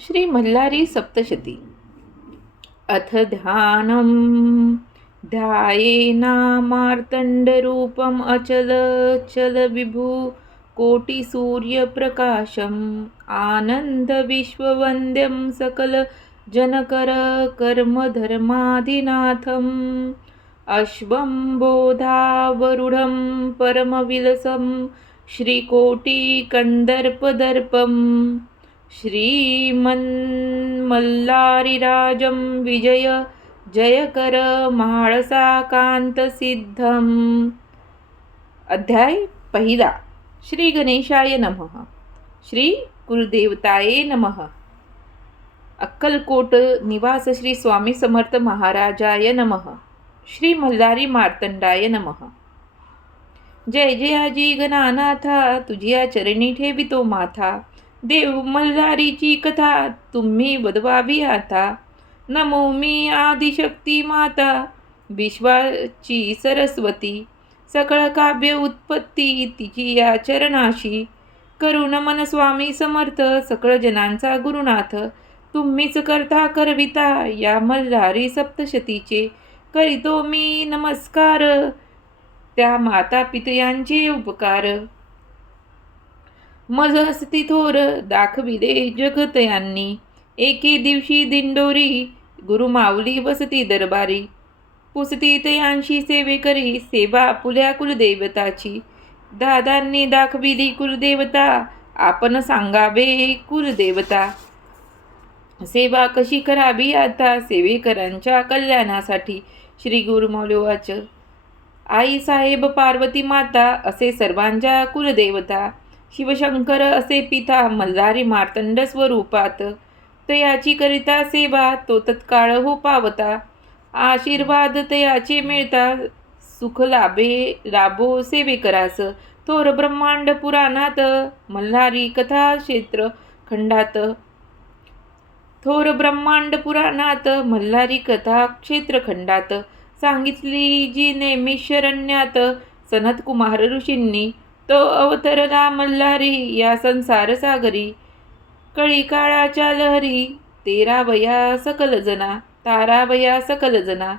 श्री मल्हारी सप्तशती अथ ध्यानम ध्यायेनामार्तण्डरूपम् अचल विभु कोटिसूर्यप्रकाशम् आनन्दविश्ववन्द्यं सकल जनकर कर्मधर्माधिनाथम् अश्वं बोधावरूढं परमविलसं श्रीकोटिकन्दर्पदर्पम् श्रीमन्मल्लारिराजं विजय जयकर म्हाळसाकांतसिद्धम्। अध्याय पहिला। श्री गणेशाय नमः। श्री कुलदेवताये नमः। अक्कलकोट निवास श्री स्वामी समर्थ महाराजाय नमः। श्री मल्हारी मार्तंडाय नमः। जय जयाजी गणानाथा तुझिया चरणी ठेवितो माथा। देव मल्हारीची कथा तुम्ही वदवावी आता। नमो मी आदिशक्ती माता विश्वाची सरस्वती। सकळ काव्य उत्पत्ती तिची या चरणाशी। करू नमन स्वामी समर्थ सकळ जनांचा गुरुनाथ। तुम्हीच करता करविता या मल्हारी सप्तशतीचे। करीतो मी नमस्कार त्या माता पितयांचे उपकार। मज असती थोर दाखविले जगतयांनी। एके दिवशी दिंडोरी गुरुमाऊली वसती दरबारी। पुसती तयांशी सेवे करी सेवा पुल्या कुलदेवताची। दादांनी दाखविली कुलदेवता आपण सांगावे कुलदेवता। सेवा कशी करावी आता सेवेकरांच्या कल्याणासाठी। श्री गुरुमाऊली वाच। आई साहेब पार्वती माता असे सर्वांच्या कुलदेवता। शिवशंकर असे पिता मल्हारी मार्तंड स्वरूपात। तयाची करिता सेवा तो तत्काळ हो पावता। आशीर्वाद तयाचे मिळता सुख लाभो सेवेकरास। थोर ब्रह्मांड पुराणात मल्हारी कथा क्षेत्र खंडात। थोर ब्रह्मांड पुराणात मल्हारी कथा क्षेत्रखंडात। सांगितली जी नेमी शरण्यात सनत कुमार ऋषींनी। तो अवतरला मल्हारी या संसार सागरी। कळी काळाच्या लहरी तारावया सकल जना।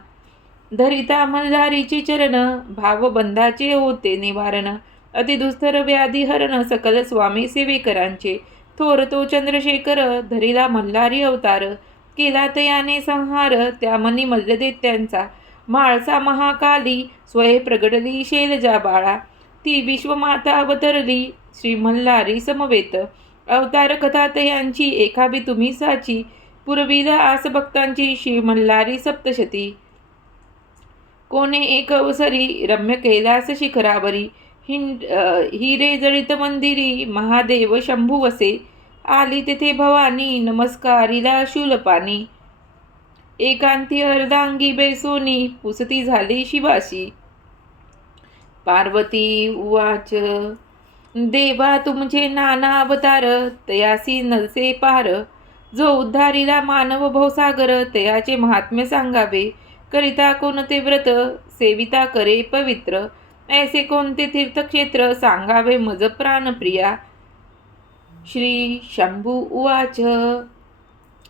धरिता मल्हारीचे चरण भावबंधाचे होते निवारण। अतिदुस्तर व्याधी हरण सकल स्वामी सेवेकरांचे। थोर तो चंद्रशेखर धरिला मल्हारी अवतार। केला तयाने संहार त्या मनी मल्लदैत्यांचा। म्हाळसा महाकाली स्वये प्रगडली शैलजा बाळा। ती विश्वमाता अवतरली श्री मल्हारी समवेत। अवतार कथा तयांची एकावी तुम्ही साची। पुरविला आस भक्तांची श्री मल्हारी सप्तशती। कोणे एक अवसरी रम्य कैलास शिखरावरी। हिरे जळित मंदिरी महादेव शंभू वसे। आली तेथे भवानी नमस्कारिला शूलपाणी। एकांती अर्धांगी बैसोनी पुसती झाली शिवाशी। पार्वती उवाच देवा तुमचे नाना अवतार तयासी नसे पार। जो उद्धारिला मानव भवसागर तयाचे महात्म्य सांगावे। करिता कोणते व्रत सेविता करे पवित्र। ऐसे कोणते तीर्थक्षेत्र सांगावे मज प्राणप्रिया। श्री शंभू उवाच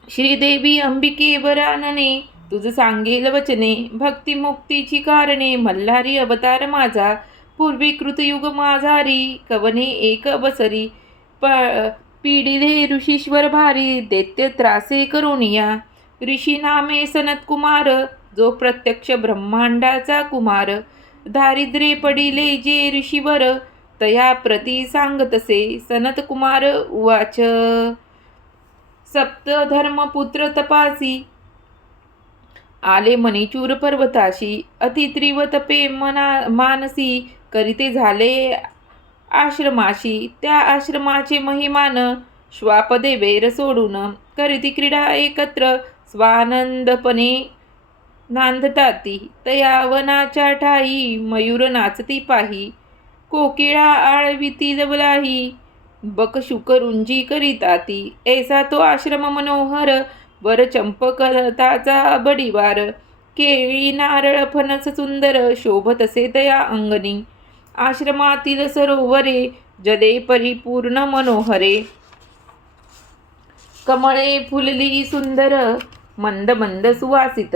श्रीदेवी अंबिके वरानने तुझ सांगेल वचने। भक्ती मुक्तीची कारणे मल्हारी अवतार माझा। पूर्वी कृतयुग माझारी कवने एक अवसरी। पीडिले ऋषीश्वर भारी दैत्य त्रासे करुणिया। ऋषी नामे सनत कुमार जो प्रत्यक्ष ब्रह्मांडाचा कुमार। दारिद्र्ये पडिले जे ऋषीवर तया प्रती सांगतसे। सनत कुमार उवाच सप्त धर्मपुत्र तपासी। आले मणिचूर पर्वताशी। अति तीव्र तपे मानसी करीते झाले आश्रमाशी। त्या आश्रमाचे महिमान श्वापदे वैर सोडून। करीती क्रीडा एकत्र स्वानंदपणे नांदताती। तया वनाच्या ठाई मयूर नाचती पाही। कोकिळा आळविती लवलाही बकशुक रुंजी करीताती। ऐसा तो आश्रम मनोहर वर चंपकलताचा बडिवार। केळी नारळ फणस सुंदर शोभतसे तया अंगणी। आश्रमातील सरोवरे जले परिपूर्ण मनोहरे। कमळे फुलली सुंदर मंद मंद सुवासित.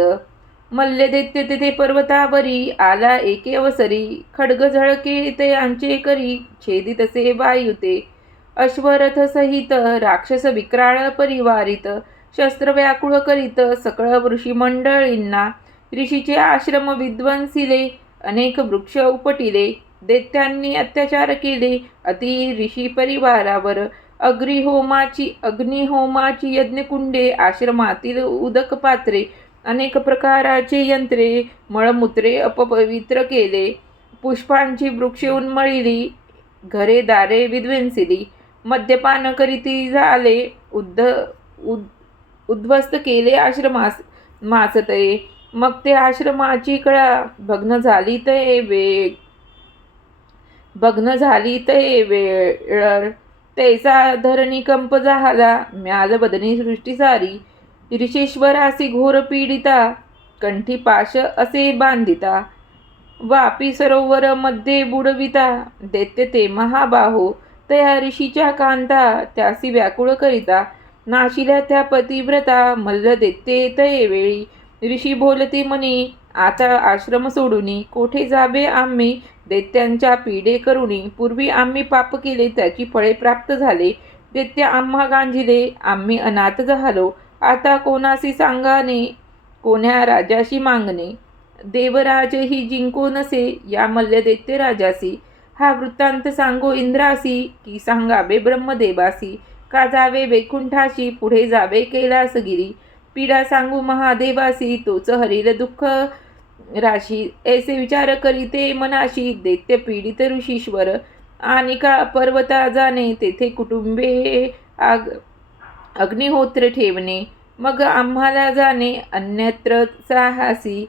मल्लदैत्य तेथे पर्वतावरी आला एके अवसरी. खड्ग झळके तयांचे करी छेदितसे वायुते. अश्वरथ सहित राक्षस विक्राळ परिवारित. शस्त्र व्याकुळ करीत सकळ ऋषीमंडळींना. ऋषीचे आश्रम विध्वंसिले अनेक वृक्ष उपटिले. दैत्यांनी अत्याचार केले अति ऋषी परिवारावर. अग्निहोमाची यज्ञकुंडे, आश्रमातील उदक पात्रे, अनेक प्रकारचे यंत्रे, मळमूत्रे अपवित्र केले. पुष्पांची वृक्षे उन्मळिली, घरे दारे विध्वंसिली. मद्यपान करीती झाले उद्ध्वस्त केले आश्रमास मासतये. मग ते आश्रमाची कळा भग्न झाली तये वेळर. तैसा धरणी कंप झाला म्याल बदनी सृष्टी सारी. ऋषेश्वरासी घोर पीडिता कंठी पाश असे बांधिता. वापी सरोवर मध्ये बुडविता दैत्य ते महाबाहो. तया ऋषीच्या कांता त्यासी व्याकुळ करिता. नाशिल्या त्या पतिव्रता मल्ल दैत्ये तये वेळी. ऋषी बोलते मनी आता आश्रम सोडूनी. कोठे जावे आम्ही दैत्यांच्या पीडे करुणी. पूर्वी आम्ही पाप केले त्याची फळे प्राप्त झाले. दैत्य आम्हा गांजिले आम्ही अनाथ झालो. आता कोणासी सांगाने कोण्या राजाशी मागणे. देवराज ही जिंको नसे या मल्ल दैत्य राजासी. हा वृत्तांत सांगो इंद्रासी की सांगावे ब्रह्मदेवासी. का जावे वैकुंठाशी पुढे जावे कैलासगिरी. पीडा सांगू महादेवासी तोच हरील दुःख राशी. ऐसे विचार करीते मनाशी दैत्य पीडित ऋषीश्वर. आणि का पर्वता जाणे तेथे कुटुंबे अग्निहोत्र ठेवणे. मग आम्हाला जाणे अन्यत्र साहसी.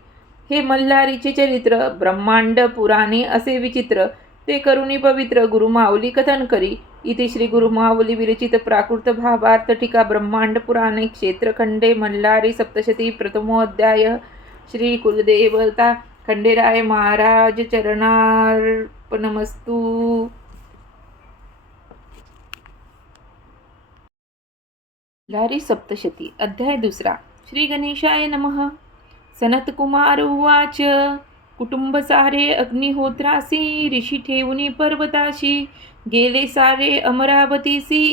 हे मल्हारीचे चरित्र ब्रह्मांड पुराणे असे विचित्र. ते करुणी पवित्र गुरुमाऊली कथन करी. इति श्री गुरुमाऊली विरचित प्राकृत भावार्थ टीका ब्रह्मांड पुराणे क्षेत्रखंडे मल्हारी सप्तशती प्रथमोऽध्याय. श्री कुलदेवता खंडेराय महाराज चरणार्पणमस्तु. मल्हारी सप्तशती अध्याय दुसरा. श्री गणेशाय नमः. सनतकुमार उवाच. कुटुंब सारे अग्निहोत्रासी ऋषी ठेवुनी पर्वताशी. गेले सारे अमरावतीसी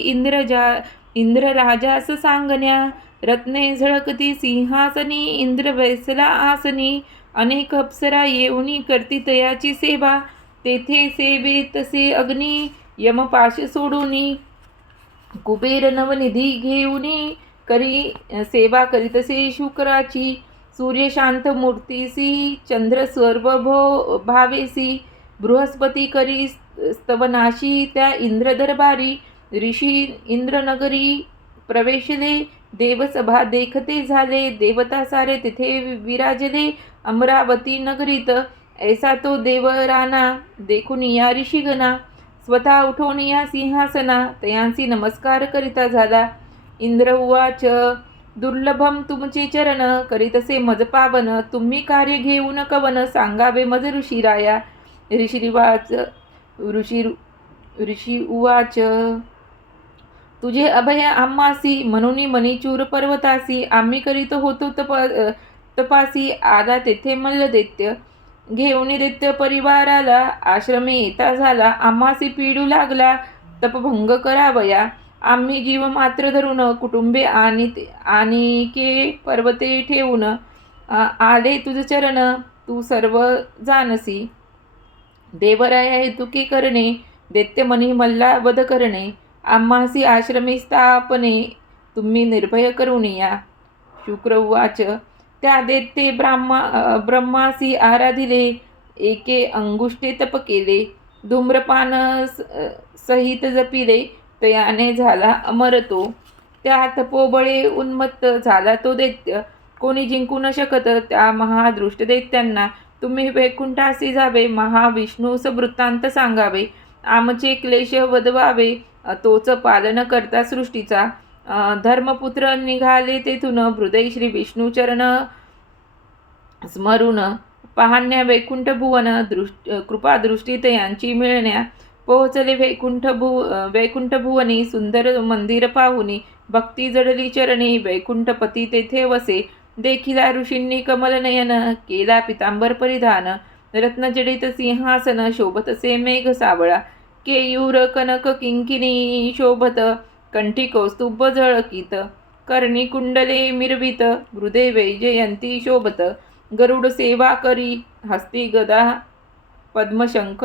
इंद्र राजास सांगण्या. रत्ने झळकती सिंहासनी इंद्र वैसला आसनी. अनेक अप्सरा येऊनी करती तयाची सेवा. तेथे सेवेतसे अग्नी यमपाश सोडूनी. कुबेर नवनिधी घेऊनी करी सेवा करीतसे शुक्राची. सूर्य शांत मूर्तीसी चंद्र सर्व भावेसी. बृहस्पती करी स्तवनाशी त्या इंद्र दरबारी. ऋषी इंद्रनगरी प्रवेशले देवसभा देखते झाले. देवता सारे तिथे विराजले अमरावती नगरीत. ऐसा तो देवराना देखून या ऋषीगणा. स्वतः उठून या सिंहासना तयांसी नमस्कार करिता झाला. इंद्र उवाच. दुर्लभम तुमचे चरण करीतसे मज पावन. तुम्ही कार्य घेऊन कवन सांगावे मज ऋषीराया. ऋषी उवाच. तुझे अभय आम्हासी म्हणून मणिचूर पर्वतासी. आम्ही करीत होतो तपासी. आला तेथे मल्ल दैत्य घेऊन दैत्य परिवाराला. आश्रमे येता झाला आम्हासी पीडू लागला. तपभंग करावया आम्ही जीव मात्र धरून. कुटुंबे आणि के पर्वते ठेवून. आले तुझ चरण तू सर्व जानसी. देवराया हेतुके करणे दैत्य मनी मल्ला वध करणे. आम्हासी आश्रमी स्थापने तुम्ही निर्भय करून या. शुक्र उवाच. त्या दैत्ये ब्रह्मासी आराधिले. एके अंगुष्ठे तप केले. धूम्रपान सहित जपिले. तयाने झाला अमर तो. त्या तपोबळे उन्मत्त झाला तो दैत्य. कोणी जिंकू न शकत त्या महादृष्ट दैत्यांना. तुम्ही वैकुंठासी जावे महाविष्णूस वृत्तांत सांगावे. आमचे क्लेश वदवावे तोच पालन करता सृष्टीचा. धर्मपुत्र निघाले तेथून हृदय श्री विष्णू चरण स्मरून. पाहण्या वैकुंठ भुवन कृपादृष्टी तयांची मिळण्या. पोहोचले वैकुंठ भुवनी सुंदर मंदिर पाहुनी. भक्ती जडली चरणी वैकुंठपती तेथे वसे. देखिला ऋषींनी कमलनयन केला पितांबर परिधान. रत्नजडित सिंहासन शोभतसे मेघ सावळा. केयूर कनक किंकिणी शोभत कंठी कौस्तुभ झळकीत. कर्णी कुंडले मिरवित हृदय वैजयंती शोभत. गरुड सेवा करी हस्ती गदा पद्मशंख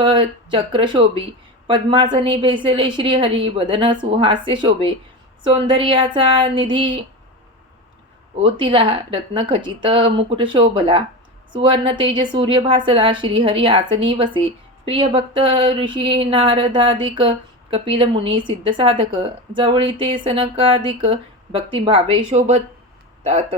चक्र शोभी. पद्मासनी बेसले श्रीहरी वदन सुहास्य शोभे. सौंदर्याचा निधी ओतिला रत्नखचित मुकुट शोभला. सुवर्ण तेज सूर्य भासला श्रीहरी आसनी वसे. प्रिय भक्त ऋषी नारदादिक कपिल मुनी सिद्ध साधक. जवळी ते सनकादिक भक्तिभावे शोभतात.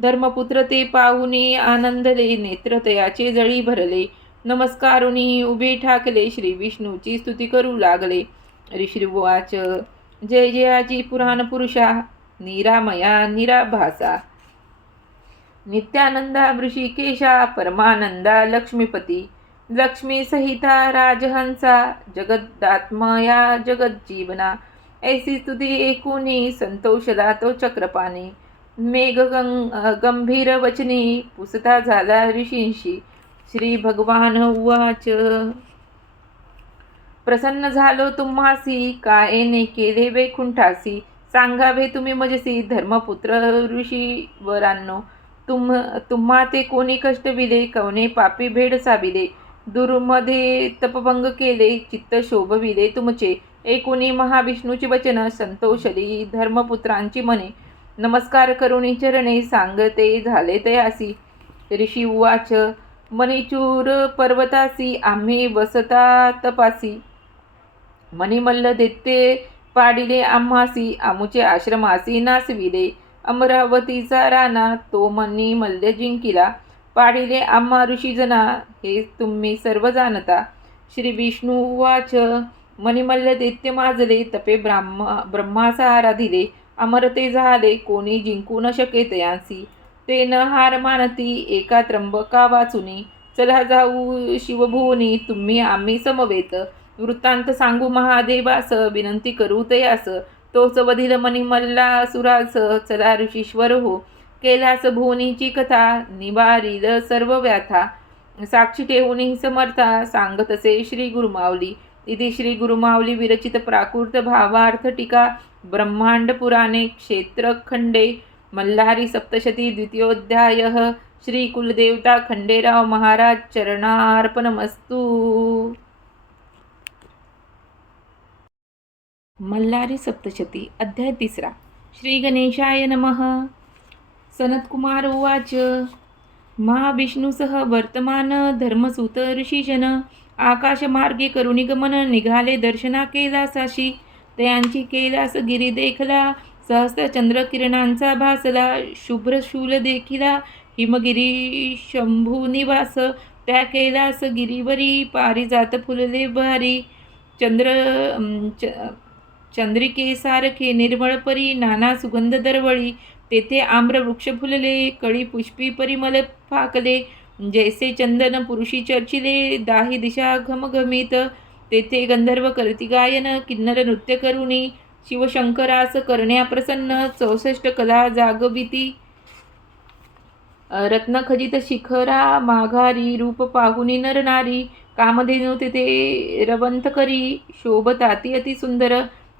धर्मपुत्र ते पाहुनी आनंदले नेत्र तयाचे जळी भरले. नमस्कारुनी उभे ठाकले श्री विष्णूची स्तुती करू लागले. ऋषिवाच जय जयाची पुराण पुरुषा निरामया निराभासा. नित्यानंदा वृषिकेशा परमानंदा लक्ष्मीपती. लक्ष्मी सहिता राजहंसा जगदात्मया जगज्जीवना. ऐसी स्तुती ऐकूनी संतोषला तो चक्रपाणी. मेघ गंभीर वचनी पुसता झाला ऋषींशी. श्री भगवान उवाच प्रसन्न झालो तुम्हासी कायेने केले वैकुंठासी. सांगावे तुम्ही मजसी धर्मपुत्र ऋषीवरांनो. तुम्हा ते कोणी कष्ट विले कवने पापी भेड साविले. दुर्मध्ये तपभंग केले चित्त शोभविले तुमचे. ऐकुनी महाविष्णूची वचन संतोषली धर्मपुत्रांची मने. नमस्कार करुणी चरणे सांगते झाले तयासी. ऋषी उवाच मणिचूर पर्वतासी आम्ही वसता तपासी. मणिमल्ल देते पाडिले आम्हासी आमुचे आश्रमासी नासविले. अमरावतीचा राणा तो मणिमल्ल जिंकिला. पाडिले आम्हा ऋषीजना हे तुम्ही सर्व जाणता. श्री विष्णू उवाच मणिमल्ल दैत्य माजले तपे ब्रह्माचा आराधिले. अमरते झाले कोणी जिंकू न शके तयांसी. ते न हार मानती एका त्र्यंबका वाचुनी. चला जाऊ शिवभुवनी तुम्ही आम्ही समवेत. वृत्तांत सांगू महादेवास विनंती करू तयास. तोच वधील मणिमल्ला सुरास चला ऋषीश्वर हो. कैलास भुवनीची कथा निवारील सर्व व्याथा. साक्षी ठेवून समर्था सांगतसे श्री गुरुमाऊली. इथे श्री गुरुमाऊली विरचित प्राकृत भावार्थ टीका ब्रह्मांड पुराणे क्षेत्रखंडे मल्हारी सप्तशती द्वितीयोध्याय. श्री कुलदेवता खंडेराव महाराज चरणार्पणमस्तु. मल्हारी सप्तशती अध्याय 3. श्री गणेशाय नमः. सनत्कुमार उवाच महाविष्णुसह वर्तमान धर्मसूत ऋषीजन आकाशमार्गे करुणिगमन निघाले दर्शना कैलासाशी. तयांची कैलास गिरी देखला सहस्र चंद्रकिरणांचा भासला. शुभ्रशूल देखिला हिमगिरी शंभू निवास. त्या कैलास गिरीवरी पारिजात फुलले भारी. चंद्रिकेसारखे निर्मळ परी नाना सुगंध दरवळी. तेथे आम्रवृक्ष फुलले कळी पुष्पी परिमल फाकले. जैसे चंदन पुरुषी चर्चिले दाही दिशा घमघमीत. तेथे गंधर्व करती गायन किन्नर नृत्य करुणी. शिवशंकरास करण्या प्रसन्न 64 कला जागविती. रत्नखचित शिखरा माघारी रूप पाहुनी नरनारी. कामधेनू तेथे रवंत करी शोभताती अति सुंदर.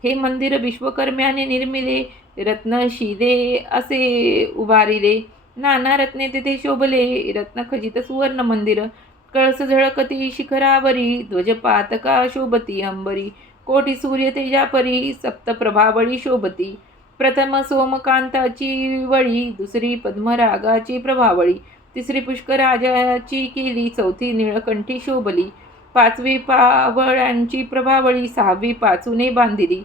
हे मंदिर विश्वकर्म्याने निर्मिले रत्नशिले असे उभारिले. नाना रत्ने तेथे शोभले रत्नखचित सुवर्ण मंदिर. कळस झळकती शिखरावरी ध्वजपातका शोभती अंबरी. कोटी सूर्य तेजापरी सप्तप्रभावळी शोभती. प्रथम सोमकांताची वळी दुसरी पद्मरागाची प्रभावळी. तिसरी पुष्कराजाची केली चौथी निळकंठी शोभली. पाचवी पावळ्यांची प्रभावळी सहावी पाचूने बांधिली.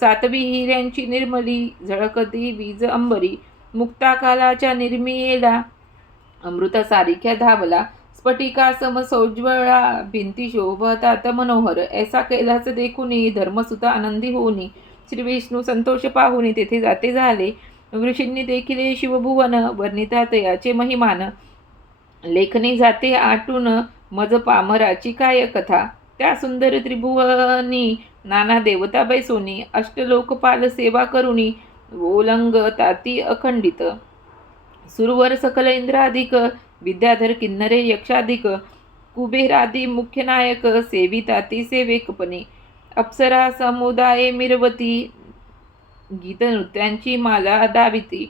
सातवी हिऱ्यांची निर्मली झळकती वीज अंबरी. मुक्ताकालाच्या निर्मियेला अमृतासारिख्या धावला. स्फटिका समसौज्वळा भिंती शोभतात मनोहर. ऐसा कैलास देखुनी धर्मसुत आनंदी होऊनी. श्री विष्णू संतोष पाहुनी तेथे जाते झाले. ऋषींनी देखिले शिवभुवन वर्णितात याचे महिमान. लेखनी जाते आटून मज पामराची काय कथा. त्या सुंदर त्रिभुवनी नाना देवता बैसोनी अष्टलोकपाल सेवा करुणी ओलंग ताती अखंडित सुरवर सकल इंद्राधिक विद्याधर किन्नरे यक्षाधिक कुबेरादी मुख्य नायक सेविताती सेवेकपणे अप्सरा समुदाये मिरवती गीतनृत्यांची माला दाविती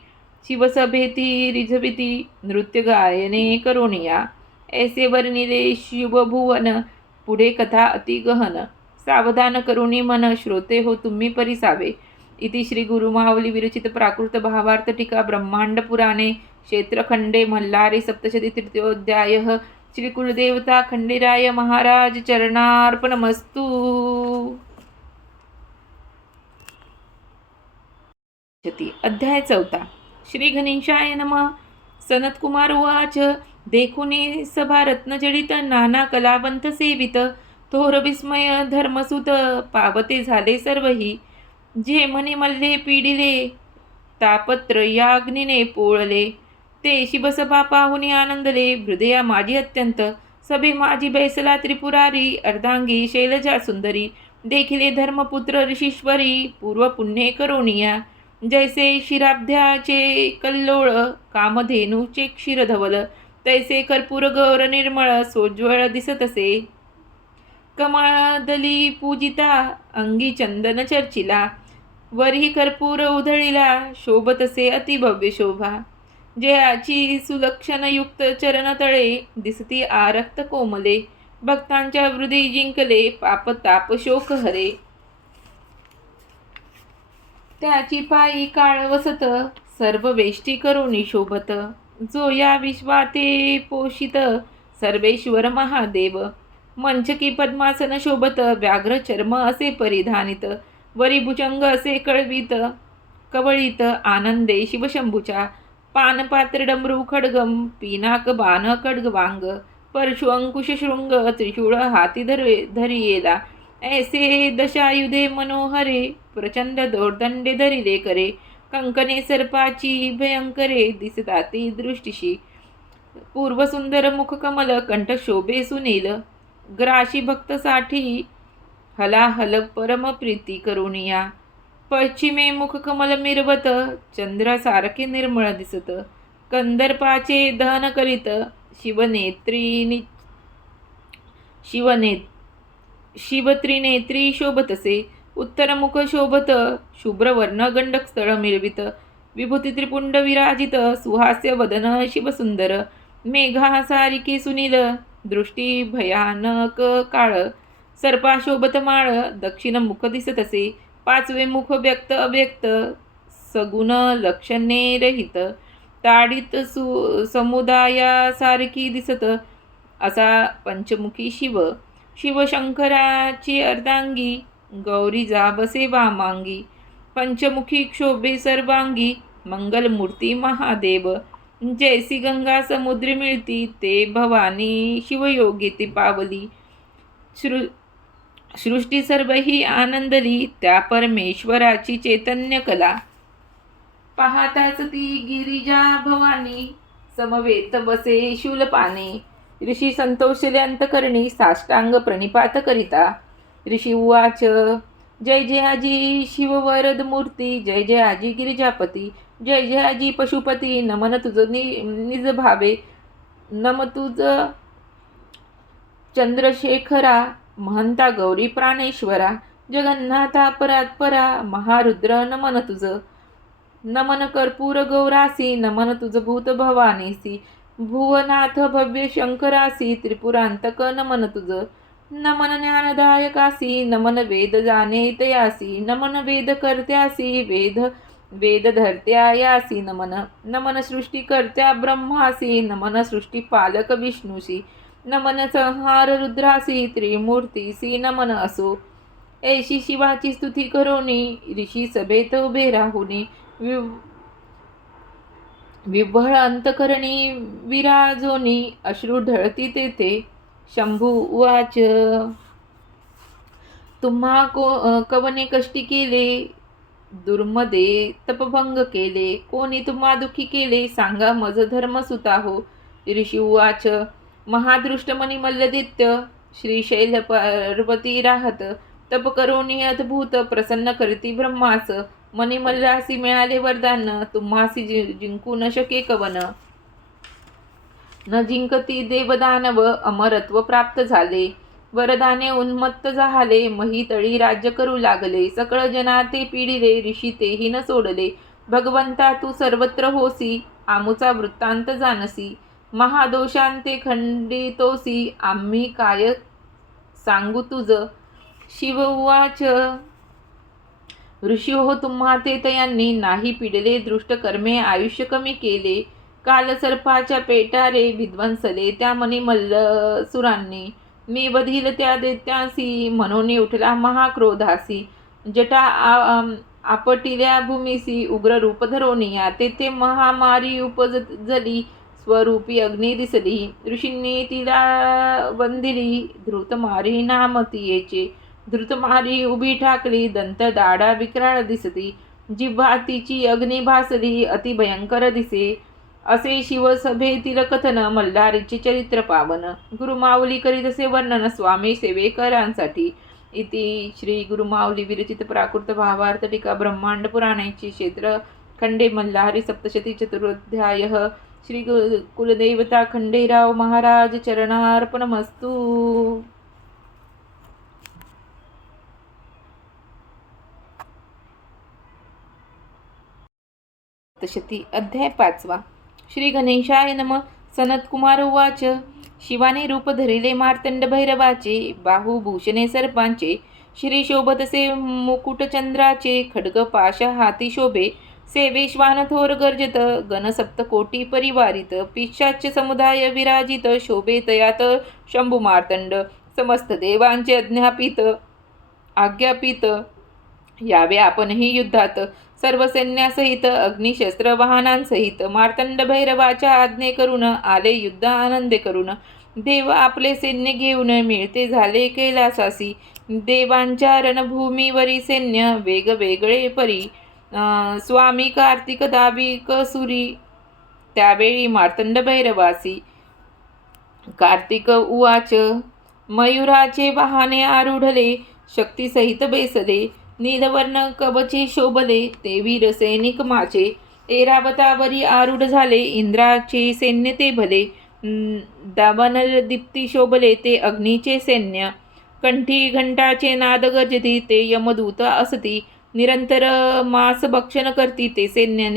शिवसभेती रिझविती नृत्य गायने करोनिया ऐसे वर्णिले शिवभुवन पुढे कथा अति गहन सावधान करुणी मन श्रोते हो तुम्ही परिसावे इति श्री गुरुमावली विरचित प्राकृत भावार्थ टीका ब्रह्मांड पुराणे क्षेत्रखंडे मल्हारी सप्तशती तृतीयोध्याय श्री कुलदेवता खंडेराय महाराज चरणार्पणमस्तु। अध्याय 4 श्री गणेशाय नमः। सनतकुमार उवाच देखुनी सभा रत्नजडित नाना कलावंत सेवित थोर विस्मय धर्मसुत पावते झाले सर्वही जे मनी मल्ले पीडिले तापत्र या अग्नीने पोळले ते शिवसभा पाहुनी आनंदले हृदया माझी अत्यंत सभे माझी बैसला त्रिपुरारी अर्धांगी शैलजा सुंदरी देखिले धर्मपुत्र ऋषीश्वरी पूर्व पुण्ये करोनिया जैसे शिराब्ध्याचे कल्लोळ कामधेनूचे क्षीरधवल तैसे कर्पूर गौर निर्मळ सोज्वळ दिसत असे कमळदली पूजिता अंगी चंदन चर्चिला वरही कर्पूर उधळीला शोभतसे अतिभव्य शोभा जयाची सुलक्षणयुक्त चरणतळे दिसती आरक्त कोमले भक्तांच्या हृदय जिंकले पाप ताप शोक हरे त्याची पायी काळ वसत सर्व वेष्टी करुणी शोभत जो या विश्वाते पोषित सर्वेश्वर महादेव मंचकी पद्मासन शोभत व्याघ्र चर्म असे परिधानित वरी भुजंग असे कवळीत आनंदे शिवशंभूच्या पानपात्र डमरू खड्गम पिनाक बाण खड्गवांग परशु अंकुश शृंग त्रिशूळ हाती धरियेला ऐसे दशायुधे मनोहरे प्रचंड दोर्दंडे धरिले करे कंकणे सर्पाची भयंकरे दिसताती दृष्टीशी पूर्वसुंदर मुखकमल कंठ शोभे सुनील ग्राशी भक्तसाठी हलाहल परम प्रीती करुणिया पश्चिमे मुखकमल मिरवत चंद्रासारखे निर्मळ दिसत कंदर्पाचे दहन करीत शिवत्रिनेत्री शोभतसे उत्तरमुख शोभत शुभ्रवर्ण गंडक स्थळ मिळवित विभूती त्रिपुंड विराजित सुहास्य वदन शिवसुंदर मेघा सारिके सुनील दृष्टी भयानक काळ सर्पा शोभत माळ दक्षिण मुख दिसत असे पाचवे मुख व्यक्त अव्यक्त सगुण लक्षणे रहित ताडित समुदायासारखी दिसत असा पंचमुखी शिवशंकराची अर्धांगी गौरी बसे वामांगी पंचमुखी क्षोभे सर्वांगी मंगलमूर्ती महादेव जैसी गंगा समुद्री मिळती ते भवानी शिवयोगी ती पावली सृष्टी सर्व ही आनंदली त्या परमेश्वराची चैतन्य कला पाहताच ती गिरिजा भवानी समवेत बसे शूलपाने ऋषी संतोषले अंतकरणी साष्टांग प्रणिपात करिता ऋषी उवाच जय जय आजी शिववरद मूर्ती जय जय आजी गिरिजापती जय जय आजी पशुपती नमन तुझ निज भावे नम तुझ चंद्रशेखरा महंता गौरी प्राणेश्वरा जगन्नाथा परात्परा महारुद्र नमन तुझ नमन कर्पूर गौरासी नमन तुझ भूत भवानीसी भुवनाथ भव्य शंकरासी त्रिपुरांतक नमन तुझ नमन ज्ञानदायकासी नमन वेद जानेतयासी नमन वेद कर्त्यासी वेद धर्त्या यासी नमन नमन सृष्टिकर्त्या ब्रह्मासी नमन सृष्टिपालक विष्णूसी नमन संहार रुद्रासी त्रिमूर्तीसी नमन असो ऐशी शिवाची स्तुती करोनी ऋषी सभेत उभे राहुनी विव्हळ अंतकरणी विराजोनी अश्रू ढळती तेथे शंभू उवाच तुम्हा कवने कष्टी केले दुर्मदे तपभंग केले कोणी तुम्हा दुखी केले सांगा मज धर्म सुता हो ऋषी उवाच महादृष्टमणी मल्लदित्य श्रीशैल पर्वती राहत तप करोनी अद्भुत प्रसन्न करती ब्रह्मास. मनी मल्लासी मिळाले वरदान, तुम्हासी जिंकू न शके कवन. न जिंकती देवदानव, अमरत्व प्राप्त झाले. वरदाने उन्मत्त झाले, महितळी राज्य करू लागले. सकळ जना ते पिडिले, ऋषी तेही न सोडले. भगवंता तू सर्वत्र होसी, आमुचा वृत्तांत जानसी. महादोषांते खंडितोसी, आम्ही काय सांगू तुझ. शिव उवाच, ऋषी हो तुम्हा ते तयांनी, नाही पिडले दृष्ट कर्मे आयुष्य कमी केले. काल सर्पाच्या पेटारे विध्वंसले, त्या मनी मल्लसुरांनी. मी बधील त्या दैत्यांसी, म्हणून उठला महाक्रोधासी. जटा आपटिल्या भूमीसी, उग्र रूप धरोनिया. तेथे महामारी उपजली, स्वरूपी अग्नी दिसली. ऋषींनी तिला वंदिली, धृतमारी नाम तियेचे. धृतमारी उभी ठाकली, दंत दाढा विक्राळ दिसती. जिव्हा तिची अग्नी भासली, अति भयंकर दिसे. असे शिवसभेतील कथन, मल्हारीचे चरित्र पावन. गुरुमाऊली करीत असे वर्णन, स्वामी सेवेकरांसाठी. इति श्री गुरुमाऊली विरचित प्राकृत भावार्थ टीका ब्रह्मांड पुराणाची क्षेत्र खंडे मल्हारी सप्तशती चतुरोध्याय. श्री कुलदेवता खंडेराव महाराज चरणार्पणमस्तु. सप्तशती अध्याय 5. श्री गणेशाय नमः. सनतकुमार उवाच, शिवाने रूप धरिले मार्तंड भैरवाचे, बाहुभूषणे सर्पांचे. श्री शोभतसे मुकुट चंद्राचे, खड्ग पाश हाती शोभे. सेवेश्वान थोर गर्जत, गण सप्तकोटी परिवारित. पिशाच्य समुदाय विराजित, शोभे तयात शंभू मार्तंड. समस्त देवांचे आज्ञापित, यावे आपणही युद्धात. सर्व सैन्यासहित, अग्निशस्त्र वाहनांसहित. मार्तंड भैरवाच्या आज्ञे करून, आले युद्ध आनंदे करून. देव आपले सैन्य घेऊन, मिळते झाले कैलासासी. देवांच्या रणभूमीवरी सैन्य, वेगवेगळे परी. स्वामी कार्तिक दाविक सुरी, त्यावेळी मार्तंड भैरवासी. कार्तिक उवाच, मयुराचे वाहने आरूढले, शक्तीसहित बेसले. नीलवर्ण कवचे शोभले, ते वीर सैनिक माझे. ऐरावतावरी आरूढ झाले, इंद्राचे सैन्य ते भले. दावानल दीप्ती शोभले, ते अग्नीचे सैन्य. कंठी घंटाचे नाद गर्जती, ते यमदूत असती. निरंतर मांस भक्षण करती, ते सैन्य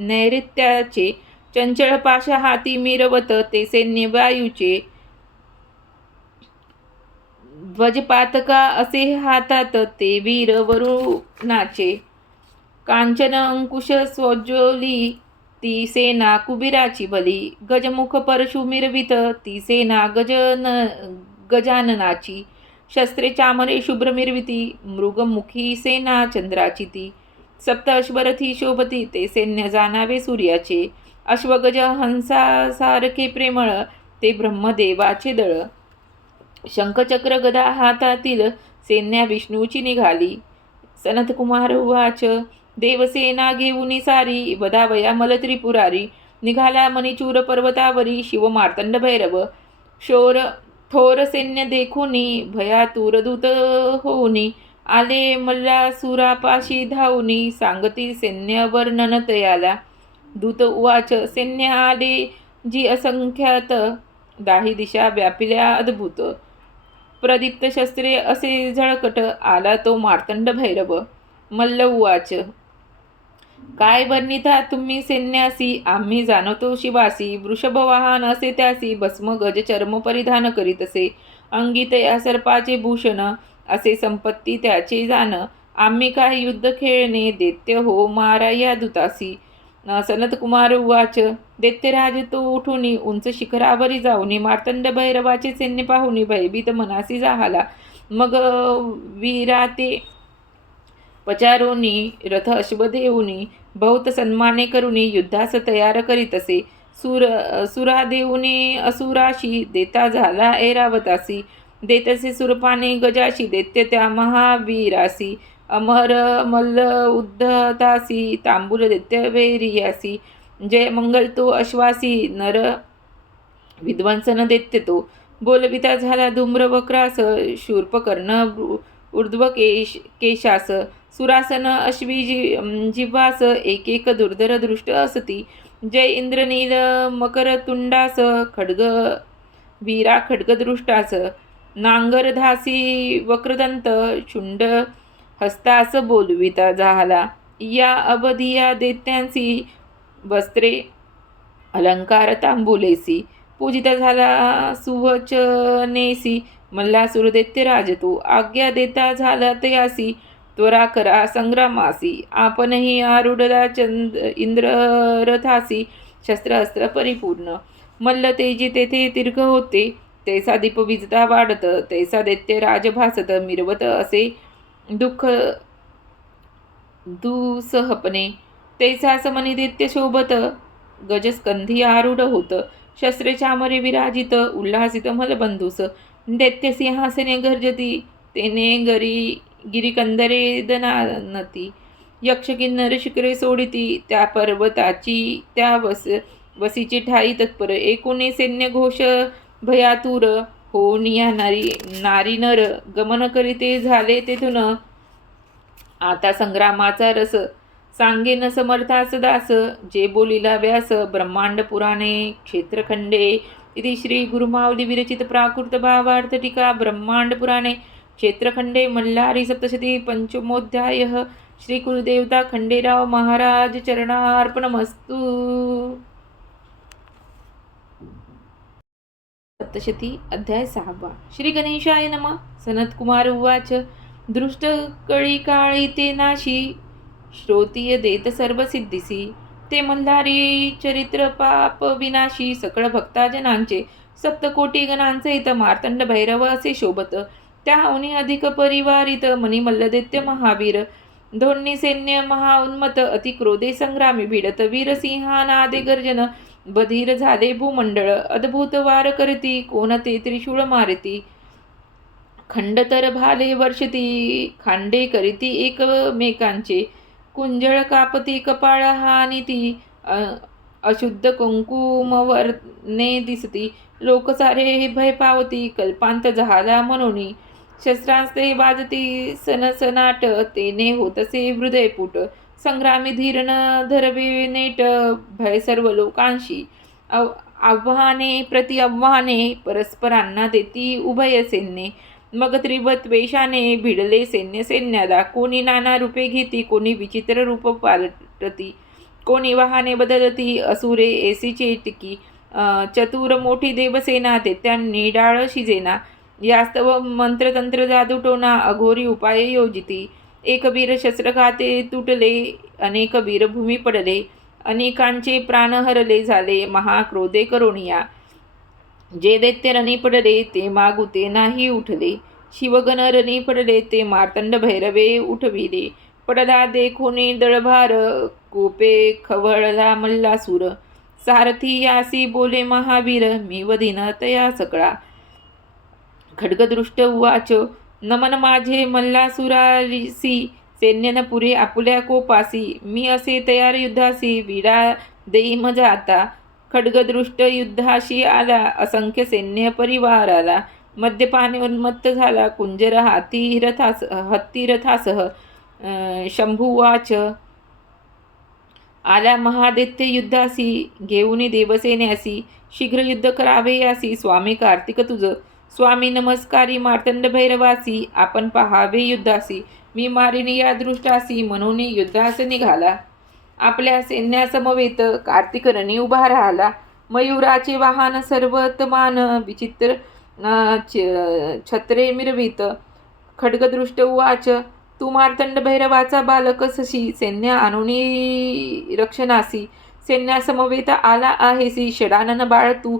नैऋत्याचे. चंचळ पाश हाती मिरवत, ते सैन्य वायूचे. ध्वजपातका असे हातात, ते वीर वरुणाचे. कांचन अंकुश स्वज्वली, ती सेना कुबीराची भली. गजमुख परशु मिरवित, ती सेना गजाननाची. शस्त्रे चामरे शुभ्र मिरविती, मृगमुखी सेना चंद्राची ती. सप्त अश्वरथी शोभती, ते सैन्य जाणावे सूर्याचे. अश्वगज हंसासारखे प्रेमळ, ते ब्रह्मदेवाचे दळ. शंखचक्र गदा हातातील, सैन्या विष्णूची निघाली. सनतकुमार उवाच, देवसेना घेऊनी सारी, वधावया मल त्रिपुरारी. निघाला मणिचूर पर्वतावरी, शिव मार्तंड भैरव. थोर सैन्य देखुनी, भयातुर दूत होऊनी. आले मल्लासुरापाशी धावूनी, सांगती सैन्य वर्णन तयाला. दूत उवाच, सैन्य आले जी असंख्यात, दाही दिशा व्यापिल्या अद्भुत. प्रदीप्त शस्त्रे असे झळकट, आला तो मार्तंड भैरव. मल्ल उवाच, काय वर्णिता तुम्ही सैन्यासी, आम्ही जाणतो शिवासी. वृषभ वाहन असे त्यासी, भस्म गज चर्म परिधान करीत असे. अंगी तया सर्पाचे भूषण, असे संपत्ती त्याचे जाण. आम्ही काय युद्ध खेळणे, दैत्य हो मारा या दूतासी. सनतकुमार उवाच, दैत्यराज तो उठुनी, उंच शिखरावरी जाऊनी. मार्तंड भैरवाचे सैन्य पाहुनी, भयभीत मनासी जाहाला. मग वीराते पचारोनी, रथ अश्व देऊनी. बहुत सन्माने करुनी, युद्धास तयार करीत असे. सुरा देऊनी असुराशी, देता झाला ऐरावतासी. देतसे सुरपाने गजाशी, दैत्य त्या महावीरासी. अमर मल्ल उद्धतासी, तांबूल दैत्य वैरियासी. जय मंगल तो अश्वासी, नर विध्वंसन दैत्य तो. बोलविता झाला धूम्र वक्रास, शूर्पकर्ण ऊर्ध्व केशास सुरासन अश्वी जिव्हास एक एक दुर्धर दृष्ट असती. जय इंद्रनील मकरतुंडास खड्ग वीरा खड्गदृष्टास नांगरधासी वक्रदंत शुंड हस्तास बोलविता झाला. या अवधिया दैत्यांसी वस्त्रे अलंकार तांबुलेसी पूजिता झाला सुवचनेसी मल्लासुर दैत्यराज तो आज्ञा देता झाला तयासी त्वरा करा संग्रामासी आपणही आरुढला इंद्ररथासी शस्त्रास्त्र परिपूर्ण मल्ल तेजी तेथे दीर्घ होते तैसा दीप विजता वाढत तैसा दैत्य राज भासत मिरवत असे दुःख दुसहपणे तैसा समनी दैत्य शोभत गजस्कंधी आरूढ होत शस्त्रे चामरे विराजित उल्हासित मलबंधूस दैत्य सिंहासने गर्जती तेने गिरिकंदरे दनानती यक्ष किन्नर शिखरे सोडिती त्या पर्वताची त्या वसीची ठाई तत्पर एकूणे सैन्य घोष भयातुर होनिया नारी नर गमन करीते झाले तेथून आता संग्रामाचा रस सांगेन समर्थास दास जे बोलिला व्यास ब्रह्मांड पुराणे क्षेत्रखंडे इति श्री गुरुमाऊली विरचित प्राकृत भावार्थ टीका ब्रह्मांड पुराणे क्षेत्रखंडे मल्हारी सप्तशती पंचमोध्याय श्री कुलदेवता खंडेराव महाराज चरणार्पणमस्तु. सप्तशती अध्याय 6. श्री गणेशाय नमः. सनत्कुमार उवाच दृष्ट कळी काळी ते नाशी श्रोतीय देत सर्व सिद्धीसी ते मल्हारी चरित्र पाप विनाशी सकळ भक्ताजनांचे सप्तकोटी गणांचे हित मार्तंड भैरव असे शोभत त्याहून अधिक परिवारित मनी मल्लदैत्य महावीर दोन्ही सैन्य महाउन्मत अति क्रोधे संग्रामी भिडत वीरसिंहानादे गर्जन बधीर झाले भूमंडळ अद्भुत वार करती कोणते त्रिशूळ मारती खंडतर भाले वर्षती खांडे करीती एकमेकांचे कुंजळ कापती कपाळ हानिती अशुद्ध कुंकुमवर्णे दिसती लोक सारे भय पावती कल्पांत झाला म्हणून शस्त्रास्त्रे वाजती सनसनाट तेने होतसे हृदयपुट संग्रामी धीर न धरवे नेट भय सर्व लोकांशी आव्हाने प्रति आव्हाने परस्परांना देती उभय सैन्ये मग त्रिवत्वेषाने भिडले सैन्याला कोणी नाना रूपे घेती कोणी विचित्र रूप पालटती कोणी वाहने बदलती असुरे एसीचे टिकी चतुर मोठी देवसेना दैत्यांनी डाळ शिजेना यास्तव मंत्रतंत्र जादूटोना अघोरी उपाय योजिती एक वीर शस्त्रघाते तुटले अनेक वीर भूमी पडले अनेकांचे प्राण हरले झाले महाक्रोधे करुणिया जे दैत्य रणी पडले ते मागुते नाही उठले शिवगण रणी पडले ते मार्तंड भैरवे उठविले पडला देखोनी दळभार कोपे खवळला मल्लासूर सारथी यासी बोले महावीर मी वधीन तया सकळा खड्गदृष्ट उवाच नमन माझे मल्लासुरासी सैन्यन पुरे आपुल्या कोपासी मी असे तयार युद्धासी विडा देई मजा आता खड्गदृष्ट युद्धाशी आला असंख्य सैन्य परिवार आला मद्यपाने उन्मत्त झाला कुंजर हत्ती रथासह शंभुवाच आला महादैत्य युद्धासी घेऊन देवसेनेसी शीघ्र युद्ध करावे यासी स्वामी कार्तिक तुझ स्वामी नमस्कारी मार्तंड भैरवासी आपण पहावे युद्धासी मी मारिनी या दृष्टासी म्हणून युद्धास निघाला आपल्या सैन्यासमवेत कार्तिक रणी उभा राहिला मयुराचे वाहन सर्वतमान विचित्र छत्रे मिरवित खड्गदृष्ट उवाच तू मार्तंड भैरवाचा बालकसशी सैन्य आणूनी रक्षणासी सैन्यासमवेत आला आहेसी षडानन बाळ तू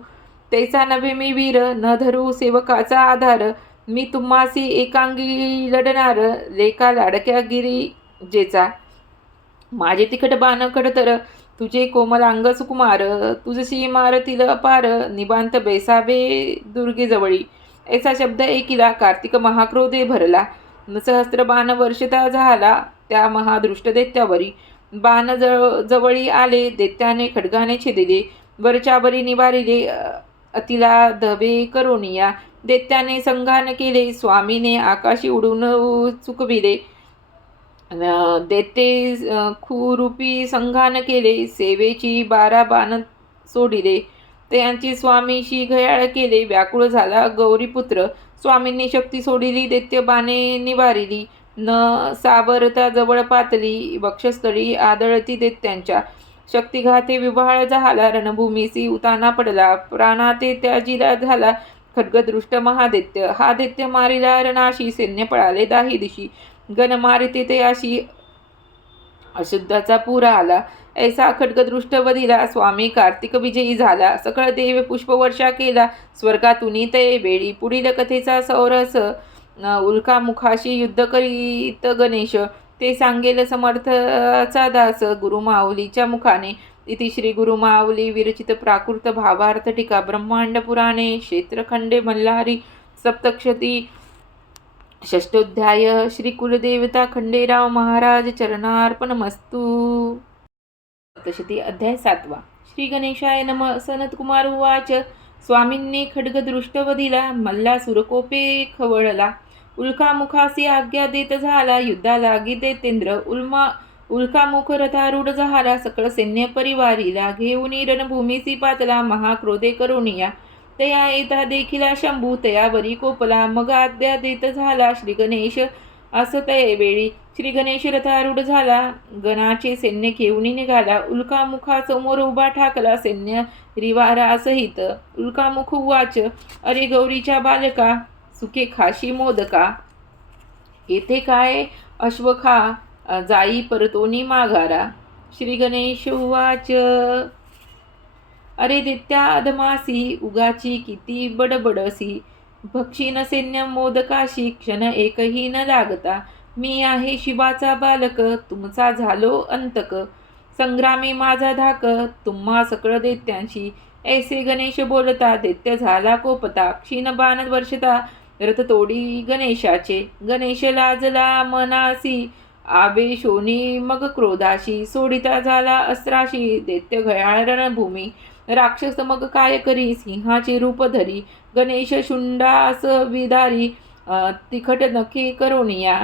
तैसा नव्हे मी वीर न धरू सेवकाचा आधार मी तुम्हासी एकांगी लढणार लेका लाडक्या गिरिजेचा माझे तिखट बाण खडतर तुझे कोमलांग सुकुमार तुझशी मारतील अपार निबांत बैसावे दुर्गेजवळी ऐसा शब्द ऐकिला कार्तिक महाक्रोधे भरला सहस्त्र बाण वर्षता झाला त्या महादृष्ट दैत्यावरी बाण जवळी आले दैत्याने खड्गाने छेदिले वरच्यावरी निवारिले अतिला धवे करोनिया दैत्याने संघान केले, स्वामीने आकाशी उडून चुकविले. दैत्ये खुरूपी संघान केले, सेवेची 12 बाण सोडिले. त्यांची स्वामीशी घयाळ केले, व्याकुळ झाला गौरीपुत्र. स्वामींनी शक्ती सोडिली, दैत्य बाणे निवारिली. न सावरता जवळ पातली, वक्षस्थळी आदळती दैत्यांच्या. शक्तिघाते विव्हाळ झाला, रणभूमीसी उताना पडला. प्राणाते त्याजीला झाला खड्गदृष्ट महादैत्य. हा दैत्य मारिला रणाशी, सैन्य पळाले दाही दिशी. गण मारिते ते अशी, अशुद्धाचा पूर आला. ऐसा खड्गदृष्ट वदिला, स्वामी कार्तिक विजयी झाला. सकळ देव पुष्पवर्षा केला, स्वर्गातुनी ते वेळी. पुढील कथेचा सौरस, उल्कामुखाशी युद्ध करीत गणेश. ते सांगेल समर्थाचा दास, गुरुमाऊलीच्या मुखाने. इति श्री गुरुमाऊली विरचित प्राकृत भावार्थ टीका ब्रह्मांड पुराणे क्षेत्रखंडे मल्हारी सप्तशती षष्ठोध्याय. श्री कुलदेवता खंडेराव महाराज चरणार्पणमस्तु. सप्तशती अध्याय 7. श्री गणेशाय नमः. सनतकुमार उवाच. स्वामींनी खड्गदृष्टवधीला, मल्ला सुरकोपे खवळला. उल्कामुखासी आज्ञा देत झाला, युद्धा लागी दैतेंद्र. उल्कामुख रथारूढ झाला, सकळ सैन्य परिवारीला. घेऊन रणभूमीसी पातला, महाक्रोधे करुणिया. तया येता देखिला शंभू, तयावरी कोपला. मग आज्ञा देत झाला श्री गणेश, असतये वेळी. श्री गणेश रथारूढ झाला, गणाचे सैन्य घेऊन निघाला. उल्कामुखासमोर उभा ठाकला, सैन्य रिवारासहित. उल्कामुख उवाच. अरे गौरीच्या बालका, सुखे खाशी मोदका. येथे काय अश्वखा, जाई परतोनी माघारा. श्री गणेश उवाच. अरे दैत्या अधमासी, उगाची किती बडबडसी. भक्षीन सैन्य मोदकाशी, क्षण एकही न लागता. मी आहे शिवाचा बालक, तुमचा झालो अंतक. संग्रामी माझा धाक, तुम्हा सकळ दैत्यांशी. ऐसे गणेश बोलता, दैत्य झाला कोपता. क्षीण बाण वर्षता, रथ तोडी गणेशाचे. गणेश लाजला मनासी, आवेशोनी मग क्रोधाशी. सोडिता झाला अस्त्राशी, दैत्य घयाळ रणभूमी. राक्षस मग काय करी, सिंहाचे रूप धरी. गणेश शुंडास विदारी, तिखट नखे करोनिया.